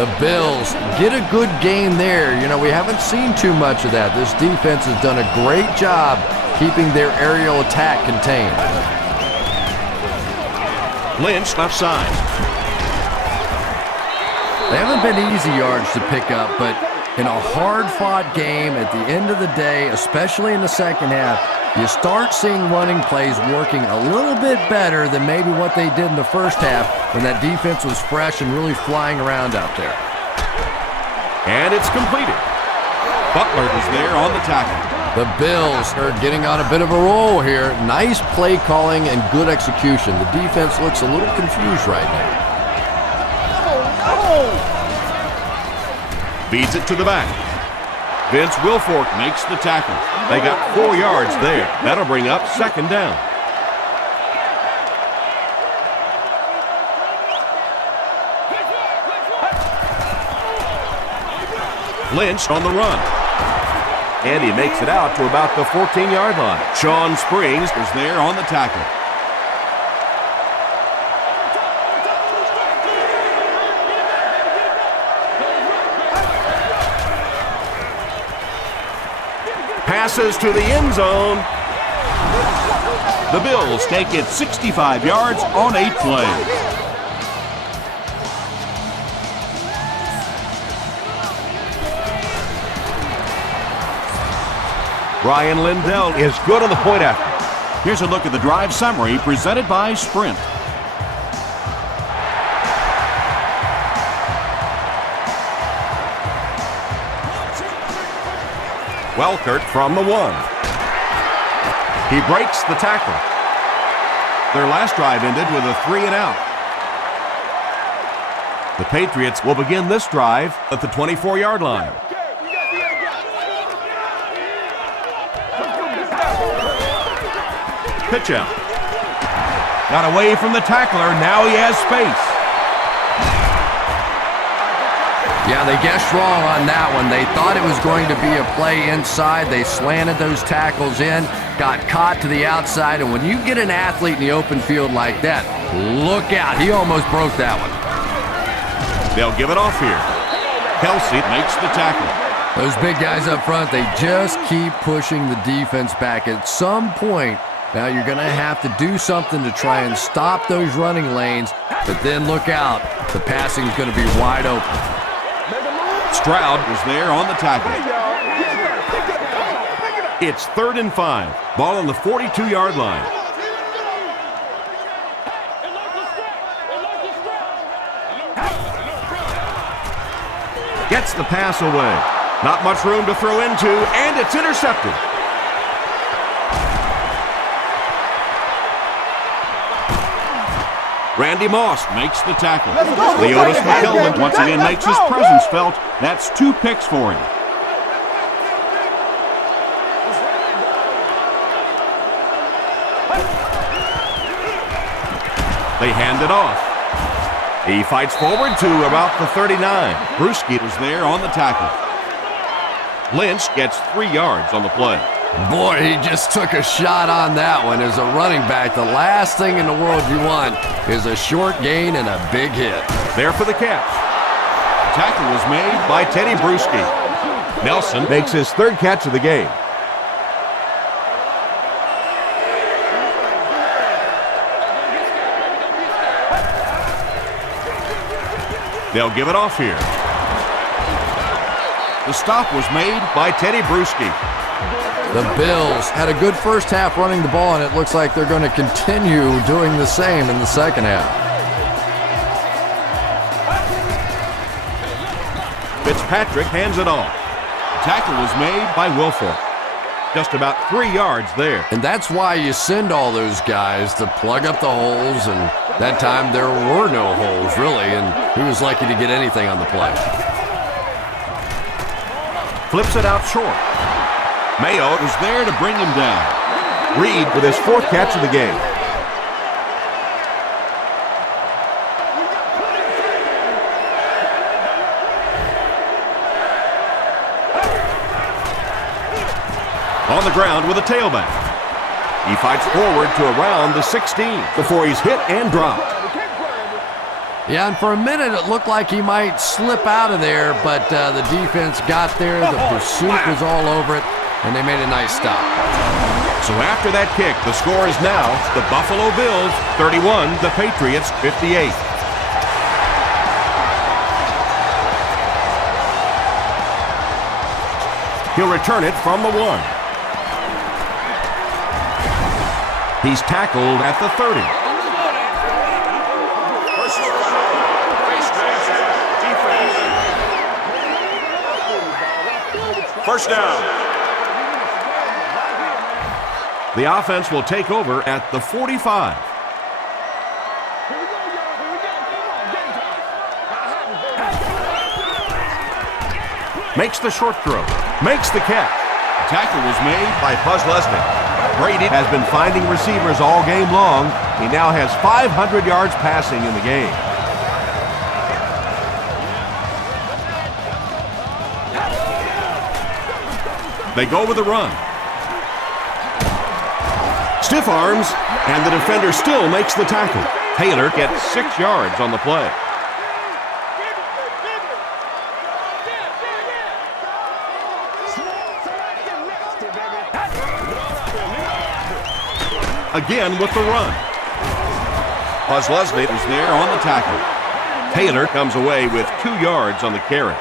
The Bills get a good gain there. You know, we haven't seen too much of that. This defense has done a great job keeping their aerial attack contained. Lynch left side. They haven't been easy yards to pick up, but in a hard-fought game at the end of the day, especially in the second half, you start seeing running plays working a little bit better than maybe what they did in the first half when that defense was fresh and really flying around out there. And it's completed. Butler was there on the tackle. The Bills are getting on a bit of a roll here. Nice play calling and good execution. The defense looks a little confused right now. Feeds it to the back. Vince Wilfork makes the tackle. They got 4 yards there. That'll bring up second down. Lynch on the run. And he makes it out to about the 14-yard line. Sean Springs is there on the tackle. passes to the end zone. The Bills take it 65 yards on 8 plays. Ryan Lindell is good on the point after. Here's a look at the drive summary presented by Sprint. Welkert from the 1. He breaks the tackle. Their last drive ended with a 3-and-out. The Patriots will begin this drive at the 24-yard line. Pitch out. Got away from the tackler. Now he has space. Yeah, they guessed wrong on that one. They thought it was going to be a play inside. They slanted those tackles in, got caught to the outside, and when you get an athlete in the open field like that, look out. He almost broke that one. They'll give it off here. Kelsey makes the tackle. Those big guys up front, they just keep pushing the defense back. At some point, now you're going to have to do something to try and stop those running lanes, but then look out. The passing is going to be wide open. Stroud was there on the tackle. It's 3rd and 5. Ball on the 42-yard line. Gets the pass away. Not much room to throw into, and it's intercepted. Randy Moss makes the tackle. Leotis McKelvin once again makes his presence felt. That's 2 picks for him. They hand it off. He fights forward to about the 39. Bruschi was there on the tackle. Lynch gets 3 yards on the play. Boy, he just took a shot on that one. As a running back, the last thing in the world you want is a short gain and a big hit. There for the catch. Tackle was made by Teddy Bruschi. Nelson makes his 3rd catch of the game. They'll give it off here. The stop was made by Teddy Bruschi. The Bills had a good first half running the ball, and it looks like they're going to continue doing the same in the second half. Fitzpatrick hands it off. Tackle was made by Wilfork. Just about 3 yards there. And that's why you send all those guys to plug up the holes, and that time there were no holes, really, and he was lucky to get anything on the play. Flips it out short. Mayo was there to bring him down. Reed with his 4th catch of the game. On the ground with a tailback. He fights forward to around the 16 before he's hit and dropped. Yeah, and for a minute it looked like he might slip out of there, but the defense got there, the pursuit was all over it, and they made a nice stop. So after that kick, the score is now the Buffalo Bills 31, the Patriots 58. He'll return it from the 1. He's tackled at the 30. First down. The offense will take over at the 45. Here we go, y'all. Here we go. Come on, game time. Makes the short throw. Makes the catch. Tackle was made By Buzz Lesnick. Brady has been finding receivers all game long. He now has 500 yards passing in the game. They go with the run. Stiff arms, and the defender still makes the tackle. Taylor gets 6 yards on the play. Again with the run. Buzz Lesnick is there on the tackle. Taylor comes away with 2 yards on the carry.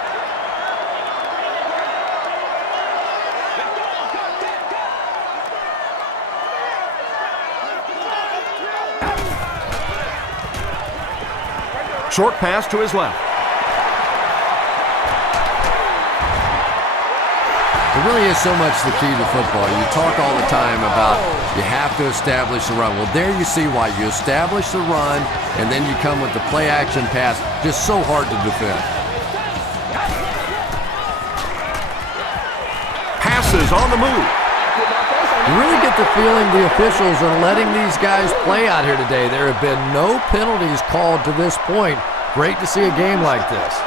Short pass to his left. It really is so much the key to football. You talk all the time about you have to establish the run. Well, there you see why. You establish the run, and then you come with the play-action pass. Just so hard to defend. Passes on the move. You really get the feeling the officials are letting these guys play out here today. There have been no penalties called to this point. Great to see a game like this.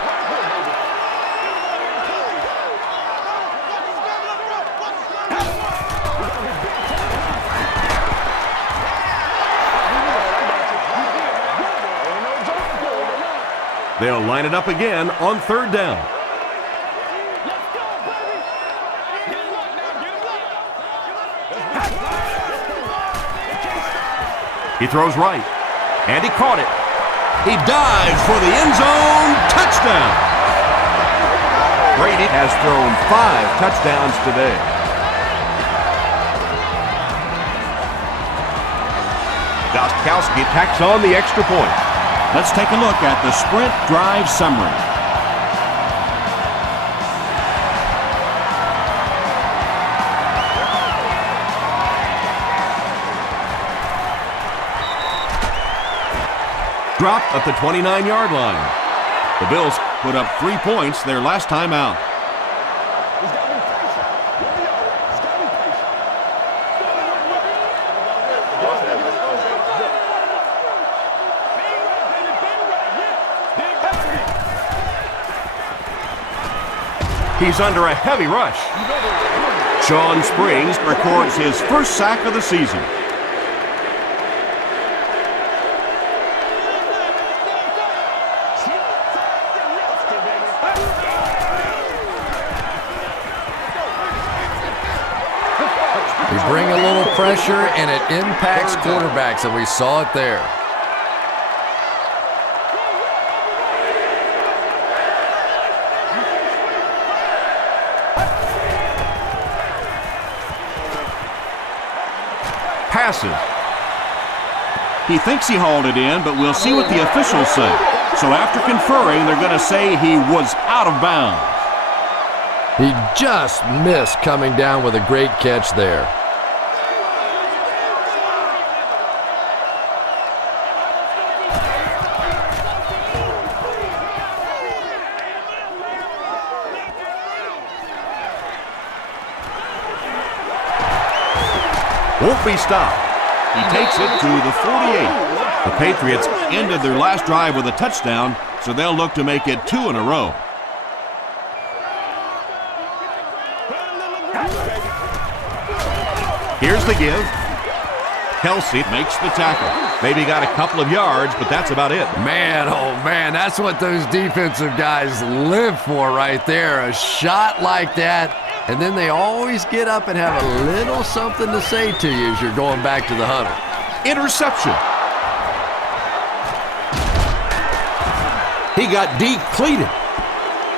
They'll line it up again on 3rd down. He throws right, and he caught it. He dives for the end zone. Touchdown! Brady has thrown 5 touchdowns today. Gostkowski tacks on the extra point. Let's take a look at the sprint drive summary. Dropped at the 29-yard line. The Bills put up 3 points their last time out. He's got to be patient. He's got to be patient. He's under a heavy rush. Sean Springs records his first sack of the season. You bring a little pressure, and it impacts quarterbacks, and we saw it there. Passes. He thinks he hauled it in, but we'll see what the officials say. So after conferring, they're going to say he was out of bounds. He just missed coming down with a great catch there. Won't be stopped. He takes it to the 48. The Patriots ended their last drive with a touchdown, so they'll look to make it 2 in a row. Here's the give. Kelsey makes the tackle. Maybe got a couple of yards, but that's about it. Man, oh man, that's what those defensive guys live for right there. A shot like that, and then they always get up and have a little something to say to you as you're going back to the huddle. Interception. He got decleated.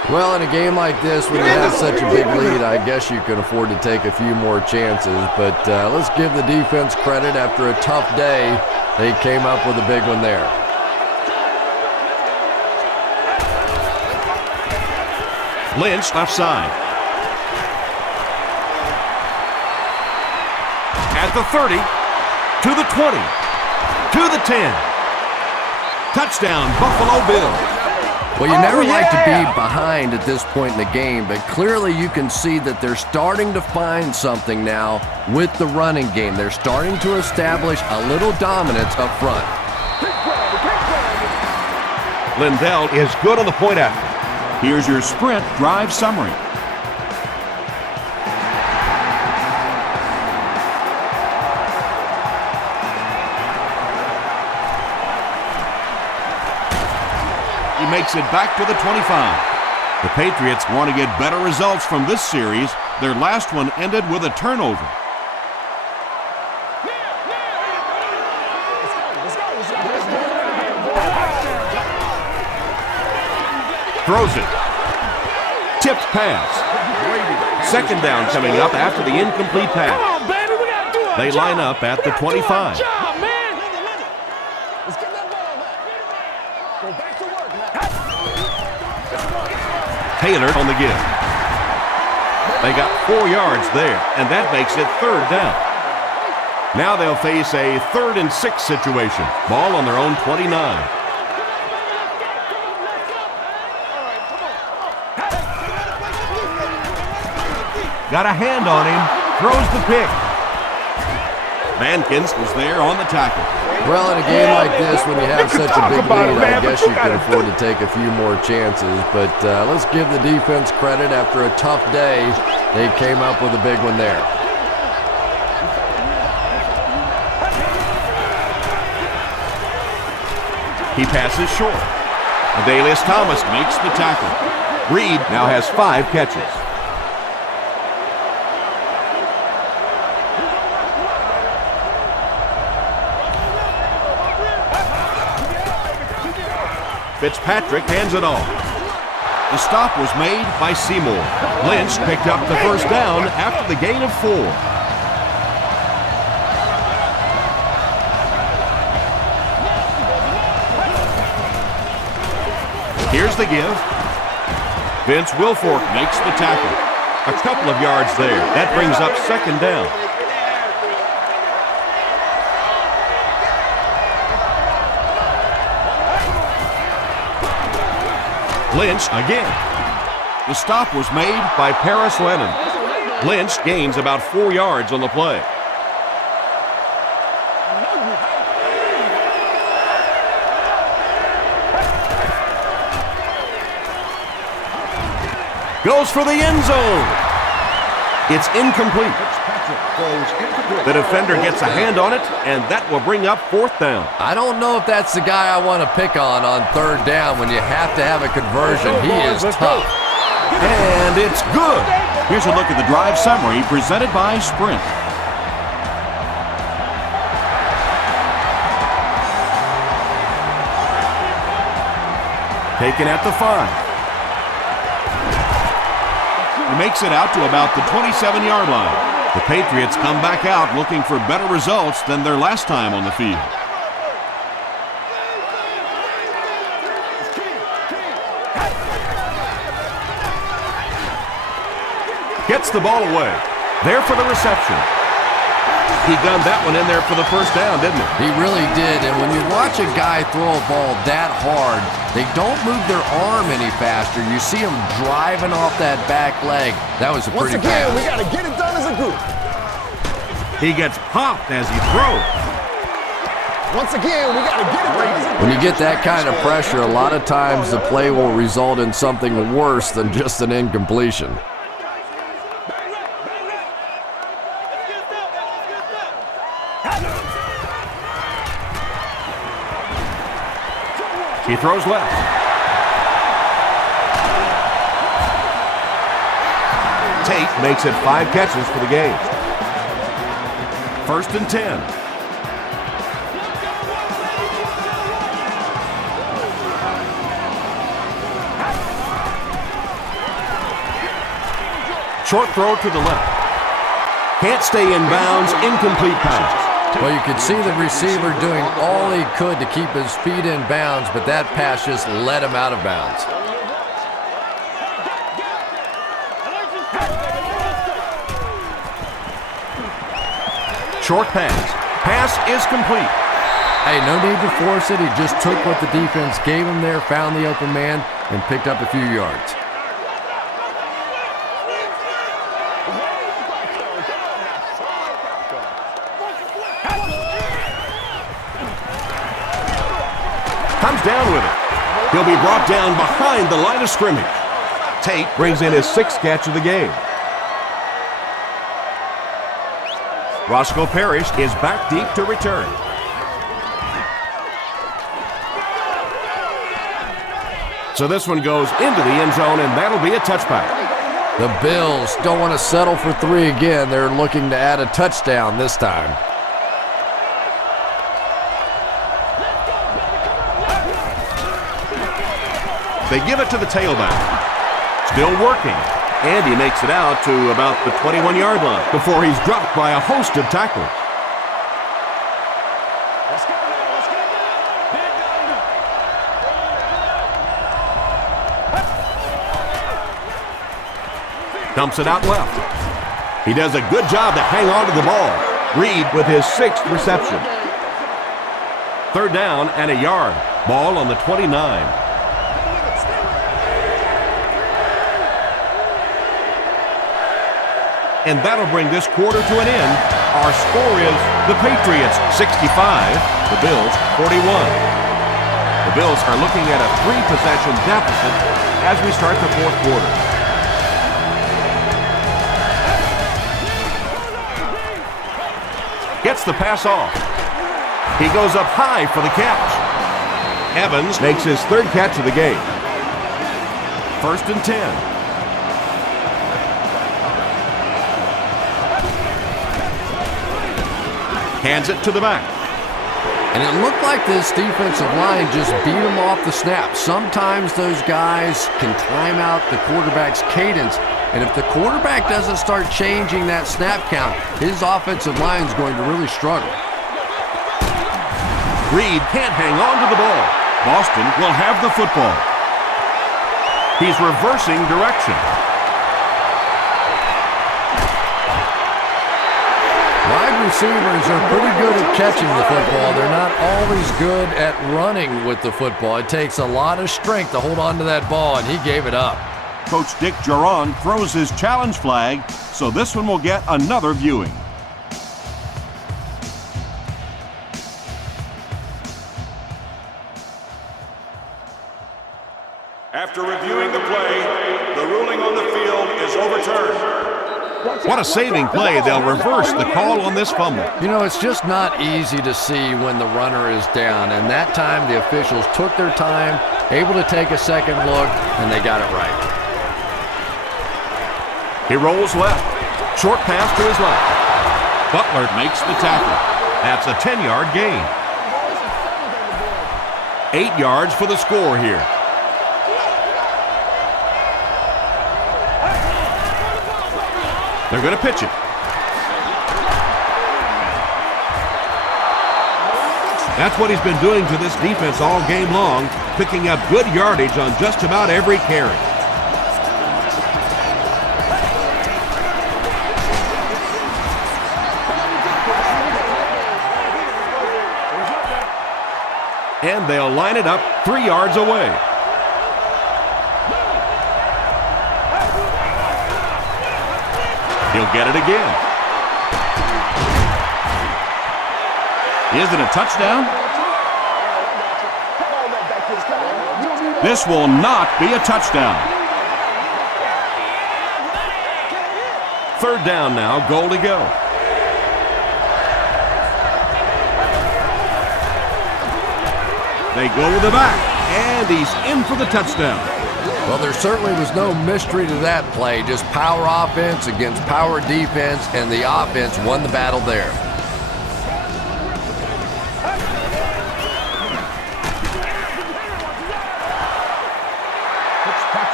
Well, in a game like this, when you have such a big lead, I guess you can afford to take a few more chances. But let's give the defense credit. After a tough day, they came up with a big one there. Lynch left side. At the 30, to the 20, to the 10. Touchdown, Buffalo Bills. Well, you never like to be behind at this point in the game, but clearly you can see that they're starting to find something now with the running game. They're starting to establish a little dominance up front. Lindell is good on the point after. Here's your sprint drive summary. He makes it back to the 25. The Patriots want to get better results from this series. Their last one ended with a turnover. Throws it. Tipped pass. Second down coming up after the incomplete pass. Come on, baby, we gotta do our They job. line up at the 25. Job, man. Let's get that ball back. Go back to work, man. Taylor on the give. They got 4 yards there, and that makes it third down. Now they'll face a 3rd and 6 situation. Ball on their own 29. Got a hand on him. Throws the pick. Mankins was there on the tackle. Well, in a game like this, when you have such a big lead, I guess you can afford to take a few more chances. But let's give the defense credit. After a tough day, they came up with a big one there. He passes short. Adalius Thomas makes the tackle. Reed now has 5 catches. Fitzpatrick hands it off. The stop was made by Seymour. Lynch picked up the first down after the gain of 4. Here's the give. Vince Wilfork makes the tackle. A couple of yards there. That brings up second down. Lynch again. The stop was made by Paris Lennon. Lynch gains about 4 yards on the play. Goes for the end zone. It's incomplete. The defender gets a hand on it, and that will bring up 4th down. I don't know if that's the guy I want to pick on 3rd down when you have to have a conversion. He is tough. And it's good. Here's a look at the drive summary presented by Sprint. Taken at the 5. He makes it out to about the 27-yard line. The Patriots come back out looking for better results than their last time on the field. Gets the ball away. There for the reception. He gunned that one in there for the first down, didn't he? He really did, and when you watch a guy throw a ball that hard, they don't move their arm any faster. You see them driving off that back leg. That was a pretty pass. We got to get it done as a group. He gets popped as he throws. Once again, we got to get it done as a group. When you get that kind of pressure, a lot of times the play will result in something worse than just an incompletion. He throws left. Tate makes it 5 catches for the game. 1st and 10. Short throw to the left. Can't stay in bounds. Incomplete pass. Well, you could see the receiver doing all he could to keep his feet in bounds, but that pass just let him out of bounds. Short pass. Pass is complete. Hey, no need to force it. He just took what the defense gave him there, found the open man, and picked up a few yards. Comes down with it. He'll be brought down behind the line of scrimmage. Tate brings in his 6th catch of the game. Roscoe Parrish is back deep to return. So this one goes into the end zone, and that'll be a touchback. The Bills don't want to settle for 3 again. They're looking to add a touchdown this time. They give it to the tailback. Still working. And he makes it out to about the 21-yard line before he's dropped by a host of tacklers. Let's go now. Let's go. Dumps it out left. He does a good job to hang on to the ball. Reed with his 6th reception. 3rd down and a yard. Ball on the 29. And that'll bring this quarter to an end. Our score is the Patriots 65, the Bills 41. The Bills are looking at a 3-possession deficit as we start the 4th quarter. Gets the pass off. He goes up high for the catch. Evans makes his 3rd catch of the game. 1st and 10. Hands it to the back. And it looked like this defensive line just beat him off the snap. Sometimes those guys can time out the quarterback's cadence. And if the quarterback doesn't start changing that snap count, his offensive line is going to really struggle. Reed can't hang on to the ball. Boston will have the football. He's reversing direction. Wide receivers are pretty good at catching the football. They're not always good at running with the football. It takes a lot of strength to hold on to that ball, and he gave it up. Coach Dick Geron throws his challenge flag, so this one will get another viewing. After reviewing the play, the ruling on the field is overturned. What a saving play. They'll reverse the call on this fumble. You know, it's just not easy to see when the runner is down, and that time the officials took their time, able to take a second look, and they got it right. He rolls left. Short pass to his left. Butler makes the tackle. That's a 10-yard gain. 8 yards for the score here. They're going to pitch it. That's what he's been doing to this defense all game long, picking up good yardage on just about every carry. And they'll line it up 3 yards away. He'll get it again. Is it a touchdown? This will not be a touchdown. 3rd down now, goal to go. They go with the back, and he's in for the touchdown. Well, there certainly was no mystery to that play. Just power offense against power defense, and the offense won the battle there.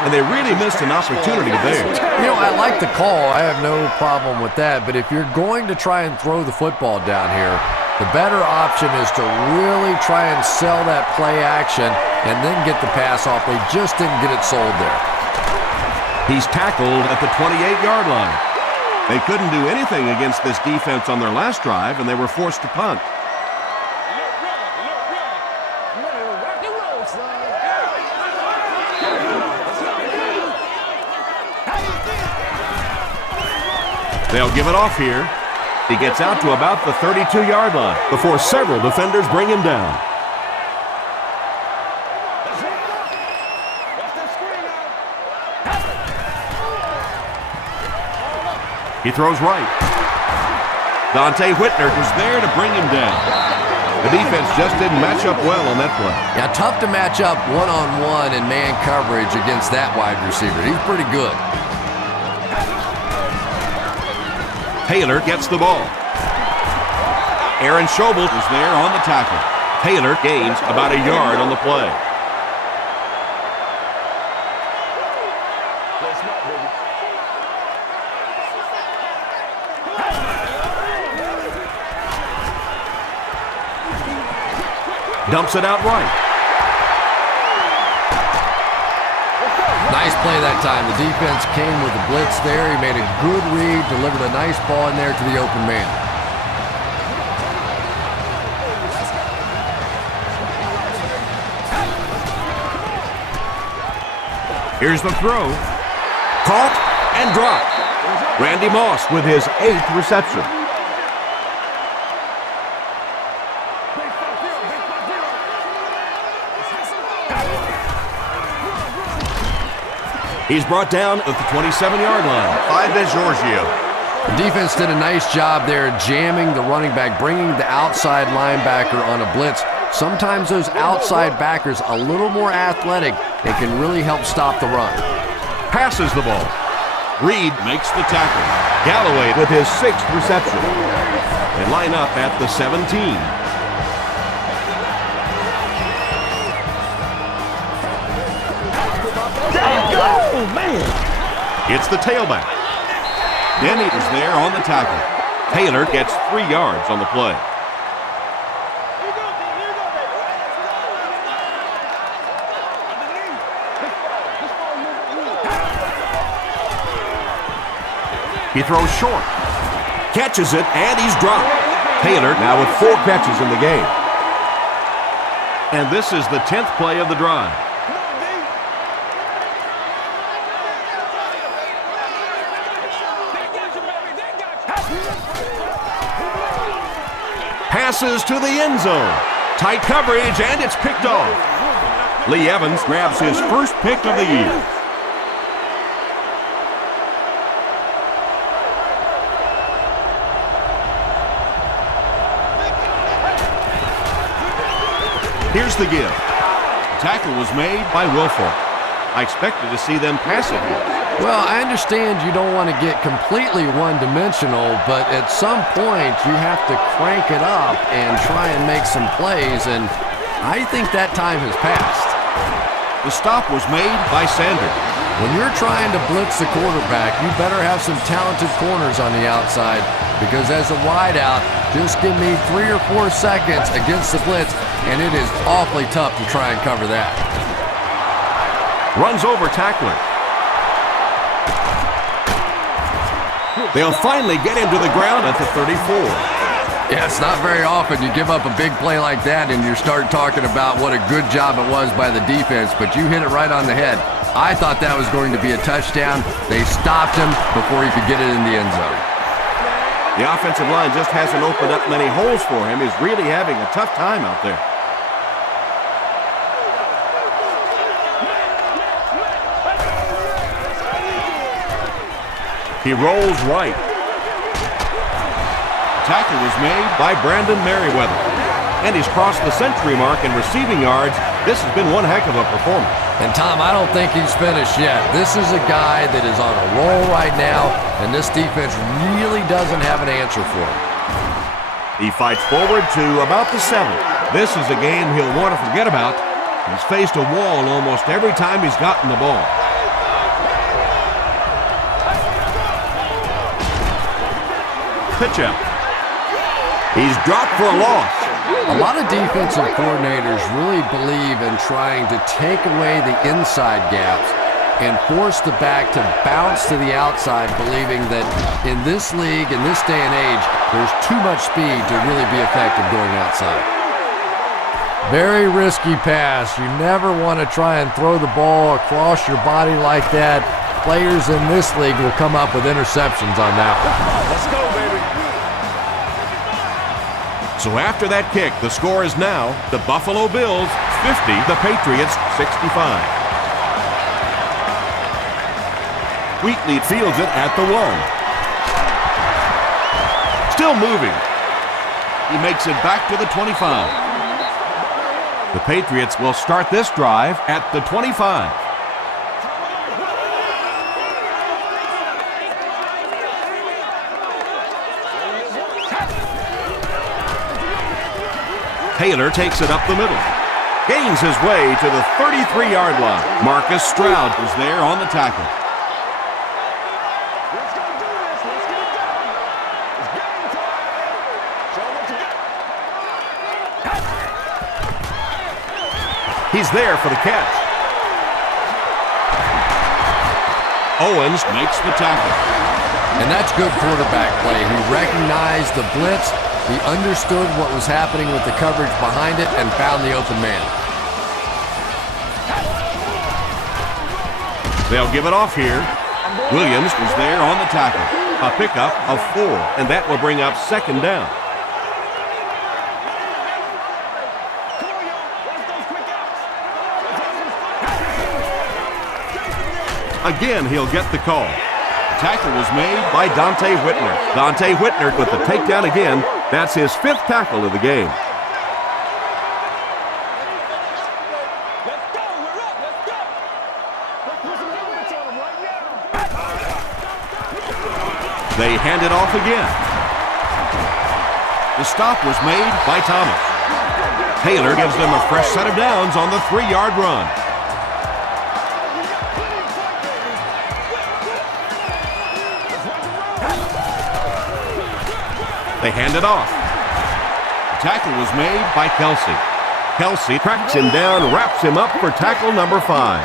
And they really missed an opportunity there. You know, I like the call. I have no problem with that. But if you're going to try and throw the football down here, the better option is to really try and sell that play action and then get the pass off. They just didn't get it sold there. He's tackled at the 28-yard line. They couldn't do anything against this defense on their last drive, and they were forced to punt. They'll give it off here. He gets out to about the 32-yard line before several defenders bring him down. He throws right. Dante Whitner was there to bring him down. The defense just didn't match up well on that play. Yeah, tough to match up one-on-one in man coverage against that wide receiver. He's pretty good. Taylor gets the ball. Aaron Schobel is there on the tackle. Taylor gains about a yard on the play. Dumps it out right. Nice play that time. The defense came with a blitz there. He made a good read, delivered a nice ball in there to the open man. Here's the throw. Caught and dropped. Randy Moss with his 8th reception. He's brought down at the 27-yard line. 5 Giorgio. The defense did a nice job there jamming the running back, bringing the outside linebacker on a blitz. Sometimes those outside backers a little more athletic. They can really help stop the run. Passes the ball. Reed makes the tackle. Galloway with his 6th reception. They line up at the 17. Oh, man. It's the tailback. Denny is there on the tackle. Taylor gets 3 yards on the play. He throws short. Catches it, and he's dropped. Taylor now with 4 catches in the game. And this is the 10th play of the drive. Passes to the end zone. Tight coverage, and it's picked off. Lee Evans grabs his first pick of the year. Here's the give. The tackle was made by Wilfork. I expected to see them pass it here. Well, I understand you don't want to get completely one-dimensional, but at some point you have to crank it up and try and make some plays, and I think that time has passed. The stop was made by Sanders. When you're trying to blitz the quarterback, you better have some talented corners on the outside, because as a wideout, just give me 3 or 4 seconds against the blitz, and it is awfully tough to try and cover that. Runs over tackler. They'll finally get him to the ground at the 34. Yeah, it's not very often you give up a big play like that and you start talking about what a good job it was by the defense, but you hit it right on the head. I thought that was going to be a touchdown. They stopped him before he could get it in the end zone. The offensive line just hasn't opened up many holes for him. He's really having a tough time out there. He rolls right. The tackle was made by Brandon Merriweather. And he's crossed the century mark in receiving yards. This has been one heck of a performance. And Tom, I don't think he's finished yet. This is a guy that is on a roll right now, and this defense really doesn't have an answer for him. He fights forward to about the 7th. This is a game he'll want to forget about. He's faced a wall almost every time he's gotten the ball. Pitch out. He's dropped for a loss. A lot of defensive coordinators really believe in trying to take away the inside gaps and force the back to bounce to the outside, believing that in this league, in this day and age, there's too much speed to really be effective going outside. Very risky pass. You never want to try and throw the ball across your body like that. Players in this league will come up with interceptions on that one. Let's go, baby. So after that kick, the score is now the Buffalo Bills 50, the Patriots 65. Wheatley fields it at the 1. Still moving. He makes it back to the 25. The Patriots will start this drive at the 25. Taylor takes it up the middle. Gains his way to the 33-yard line. Marcus Stroud is there on the tackle. Let's go do this. Let's get it done. It's game time. Show what you got. He's there for the catch. Owens makes the tackle. And that's good quarterback play. He recognized the blitz. He understood what was happening with the coverage behind it and found the open man. They'll give it off here. Williams was there on the tackle. A pickup of 4, and that will bring up second down. Come on, y'all. Watch those quick outs. Again, he'll get the call. The tackle was made by Dante Whitner. Dante Whitner with the takedown again. That's his 5th tackle of the game. Let's go. We're up. Let's go. Let's put some helmets on them right now. They hand it off again. The stop was made by Thomas. Taylor gives them a fresh set of downs on the 3-yard run. They hand it off. The tackle was made by Kelsey. Kelsey tracks him down, wraps him up for tackle number 5.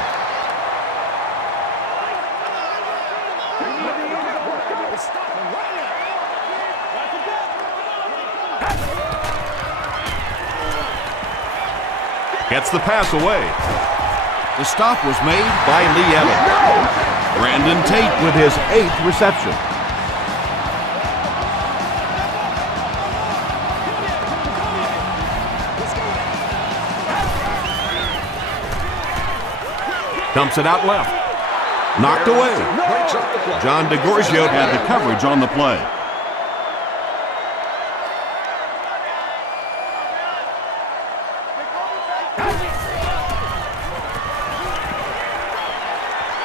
Gets the pass away. The stop was made by Lee Evans. Brandon Tate with his 8th reception. Dumps it out left. Knocked away. John DeGorgio Had the coverage on the play.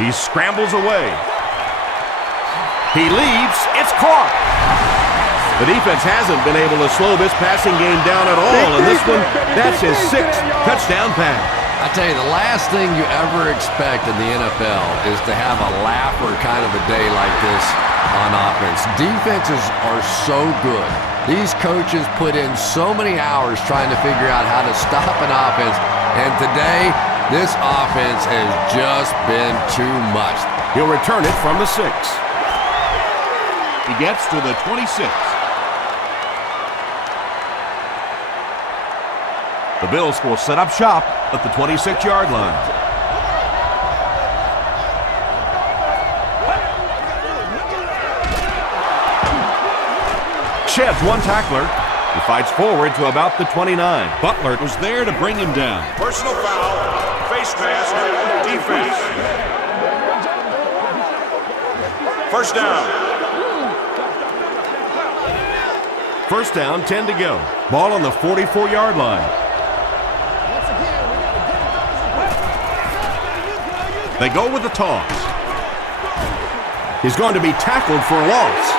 He scrambles away. He leaps. It's caught. The defense hasn't been able to slow this passing game down at all, and this one, that's his 6th touchdown pass. I tell you, the last thing you ever expect in the NFL is to have a laugher kind of a day like this on offense. Defenses are so good. These coaches put in so many hours trying to figure out how to stop an offense, and today, this offense has just been too much. He'll return it from the 6. He gets to the 26. The Bills will set up shop at the 26-yard line. Sheds one tackler. He fights forward to about the 29. Butler was there to bring him down. Personal foul, face mask, defense. First down. First down, 10 to go. Ball on the 44-yard line. They go with the toss. He's going to be tackled for a loss.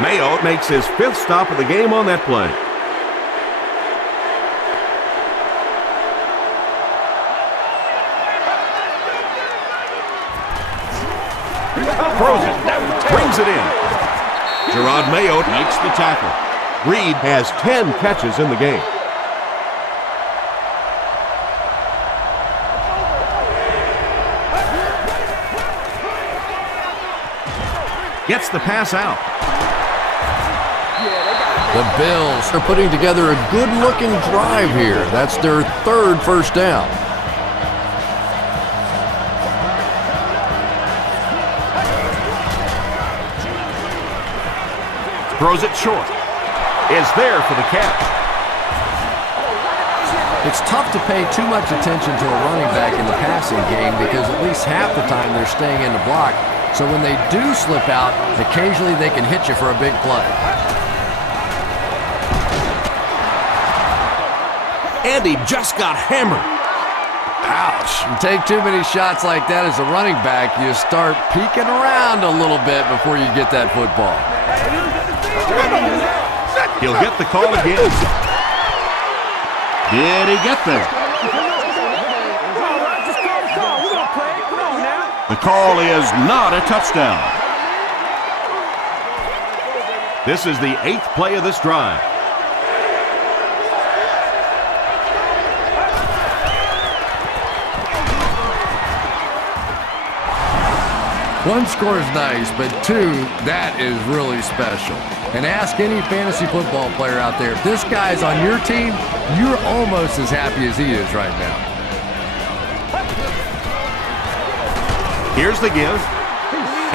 Mayo makes his 5th stop of the game on that play. Throws it, brings it in. Gerard Mayo Makes the tackle. Reed has 10 catches in the game. Gets the pass out. The Bills are putting together a good-looking drive here. That's their third first down. Throws it short. Is there for the catch. It's tough to pay too much attention to a running back in the passing game because at least half the time they're staying in the block. So when they do slip out, occasionally they can hit you for a big play. And he just got hammered. Ouch. You take too many shots like that as a running back, you start peeking around a little bit before you get that football. He'll get the call again. Did he get there? The call is not a touchdown. This is the 8th play of this drive. One score is nice, but two, that is really special. And ask any fantasy football player out there, if this guy's on your team, you're almost as happy as he is right now. Here's the give.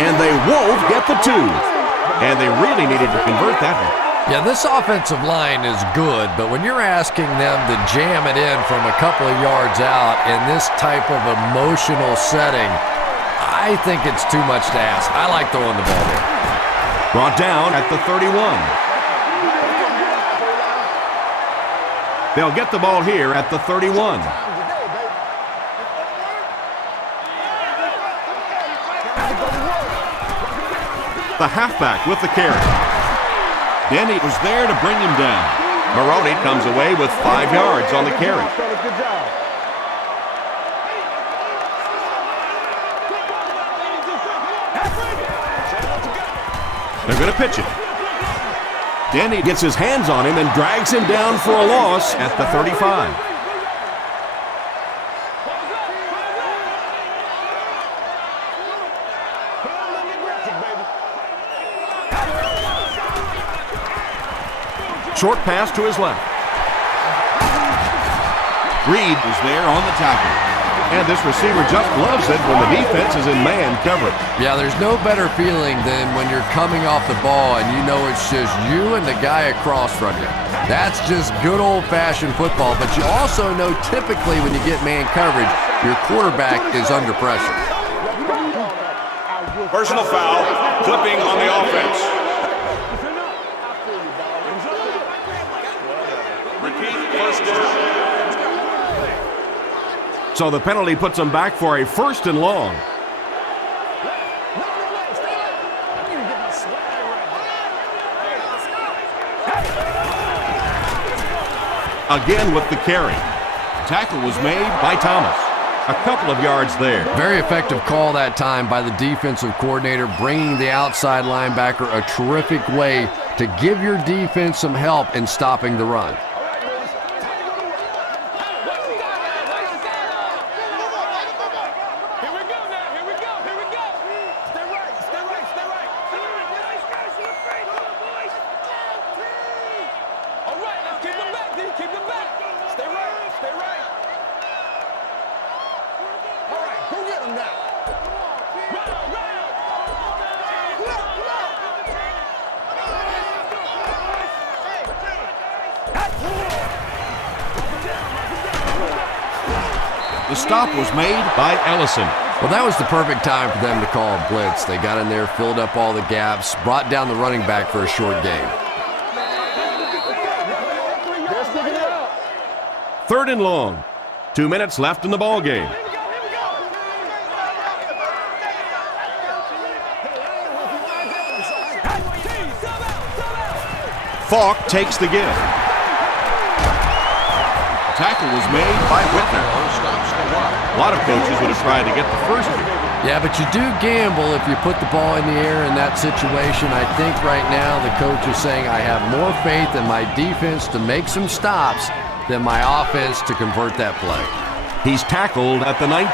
And they won't get the 2. And they really needed to convert that one. Yeah, this offensive line is good, but when you're asking them to jam it in from a couple of yards out in this type of emotional setting, I think it's too much to ask. I like throwing the ball there. Brought down at the 31. They'll get the ball here at the 31. The halfback with the carry. Denny was there to bring him down. Maroney comes away with 5 yards on the carry. They're going to pitch it. Denny gets his hands on him and drags him down for a loss at the 35. Short pass to his left. Reed is there on the tackle. And this receiver just loves it when the defense is in man coverage. Yeah, there's no better feeling than when you're coming off the ball and you know it's just you and the guy across from you. That's just good old-fashioned football, but you also know typically when you get man coverage, your quarterback is under pressure. Personal foul, clipping on the offense. Repeat first down. So the penalty puts them back for a 1st and long. Again with the carry. Tackle was made by Thomas. A couple of yards there. Very effective call that time by the defensive coordinator, bringing the outside linebacker a terrific way to give your defense some help in stopping the run. The stop was made by Ellison. Well, that was the perfect time for them to call a blitz. They got in there, filled up all the gaps, brought down the running back for a short gain. 3rd and long. 2 minutes left in the ball game. Falk takes the give. Tackle was made by Whitner. A lot of coaches would have tried to get the first one. Yeah, but you do gamble if you put the ball in the air in that situation. I think right now the coach is saying I have more faith in my defense to make some stops than my offense to convert that play. He's tackled at the 19.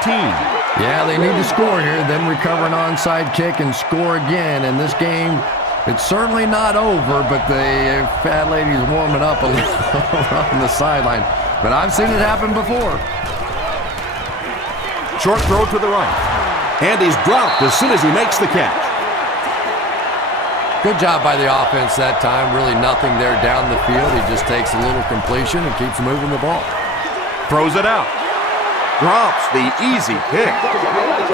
Yeah, they need to score here, then recover an onside kick and score again. And this game, it's certainly not over, but the fat lady's warming up a little on the sideline. But I've seen it happen before. Short throw to the right. And he's dropped as soon as he makes the catch. Good job by the offense that time. Really nothing there down the field. He just takes a little completion and keeps moving the ball. Throws it out. Drops the easy pick.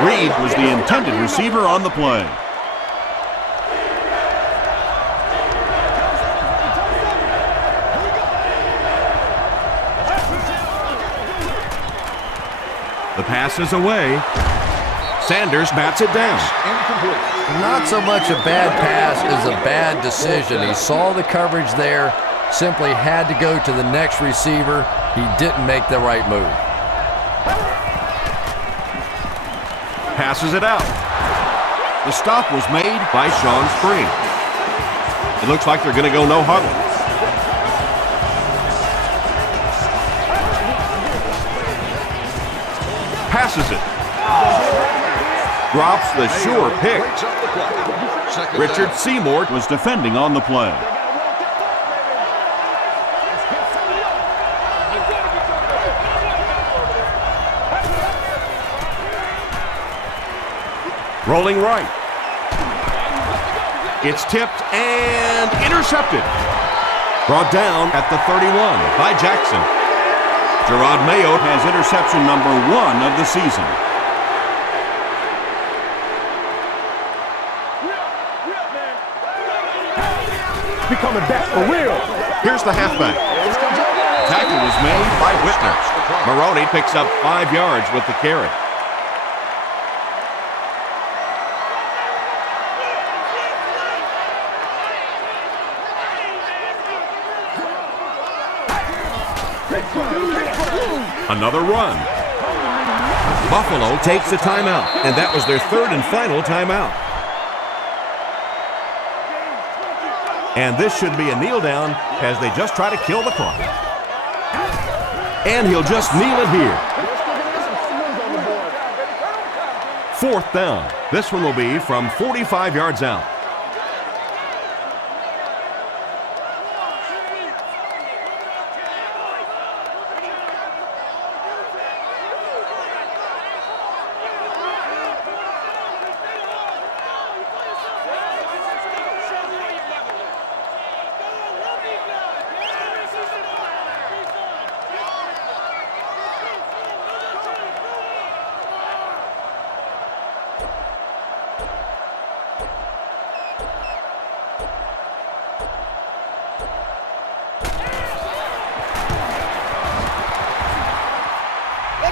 Reed was the intended receiver on the play. The pass is away. Sanders bats it down. Not so much a bad pass as a bad decision. He saw the coverage there, simply had to go to the next receiver. He didn't make the right move. Passes it out. The stop was made by Sean Spring. It looks like they're going to go no huddle. Passes it. Drops the sure pick. Richard Seymour Was defending on the play. rolling right. It's tipped and intercepted. Brought down at the 31 by Jackson. Gerard Mayo has interception number 1 of the season. We coming back for real. Here's the halfback. Tackle was made by Whitner. Maroney picks up 5 yards with the carry. Another run. Buffalo takes a timeout, and that was their 3rd and final timeout. And this should be a kneel down as they just try to kill the clock. And he'll just kneel it here. 4th down. This one will be from 45 yards out.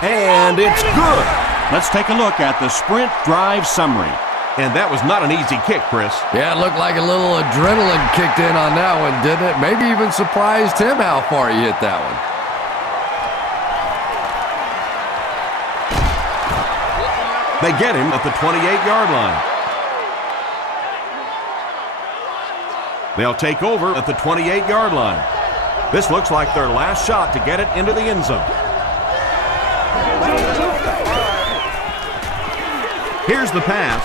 And it's good. Let's take a look at the sprint drive summary. And that was not an easy kick, Chris. Yeah, it looked like a little adrenaline kicked in on that one, didn't it? Maybe even surprised him how far he hit that one. They get him at the 28-yard line. They'll take over at the 28-yard line. This looks like their last shot to get it into the end zone. Here's the pass.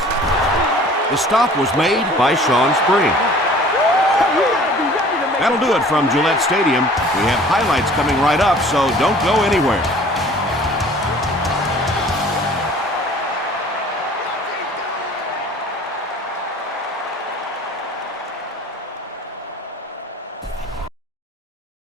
The stop was made by Sean Spring. That'll do it from Gillette Stadium. We have highlights coming right up, so don't go anywhere.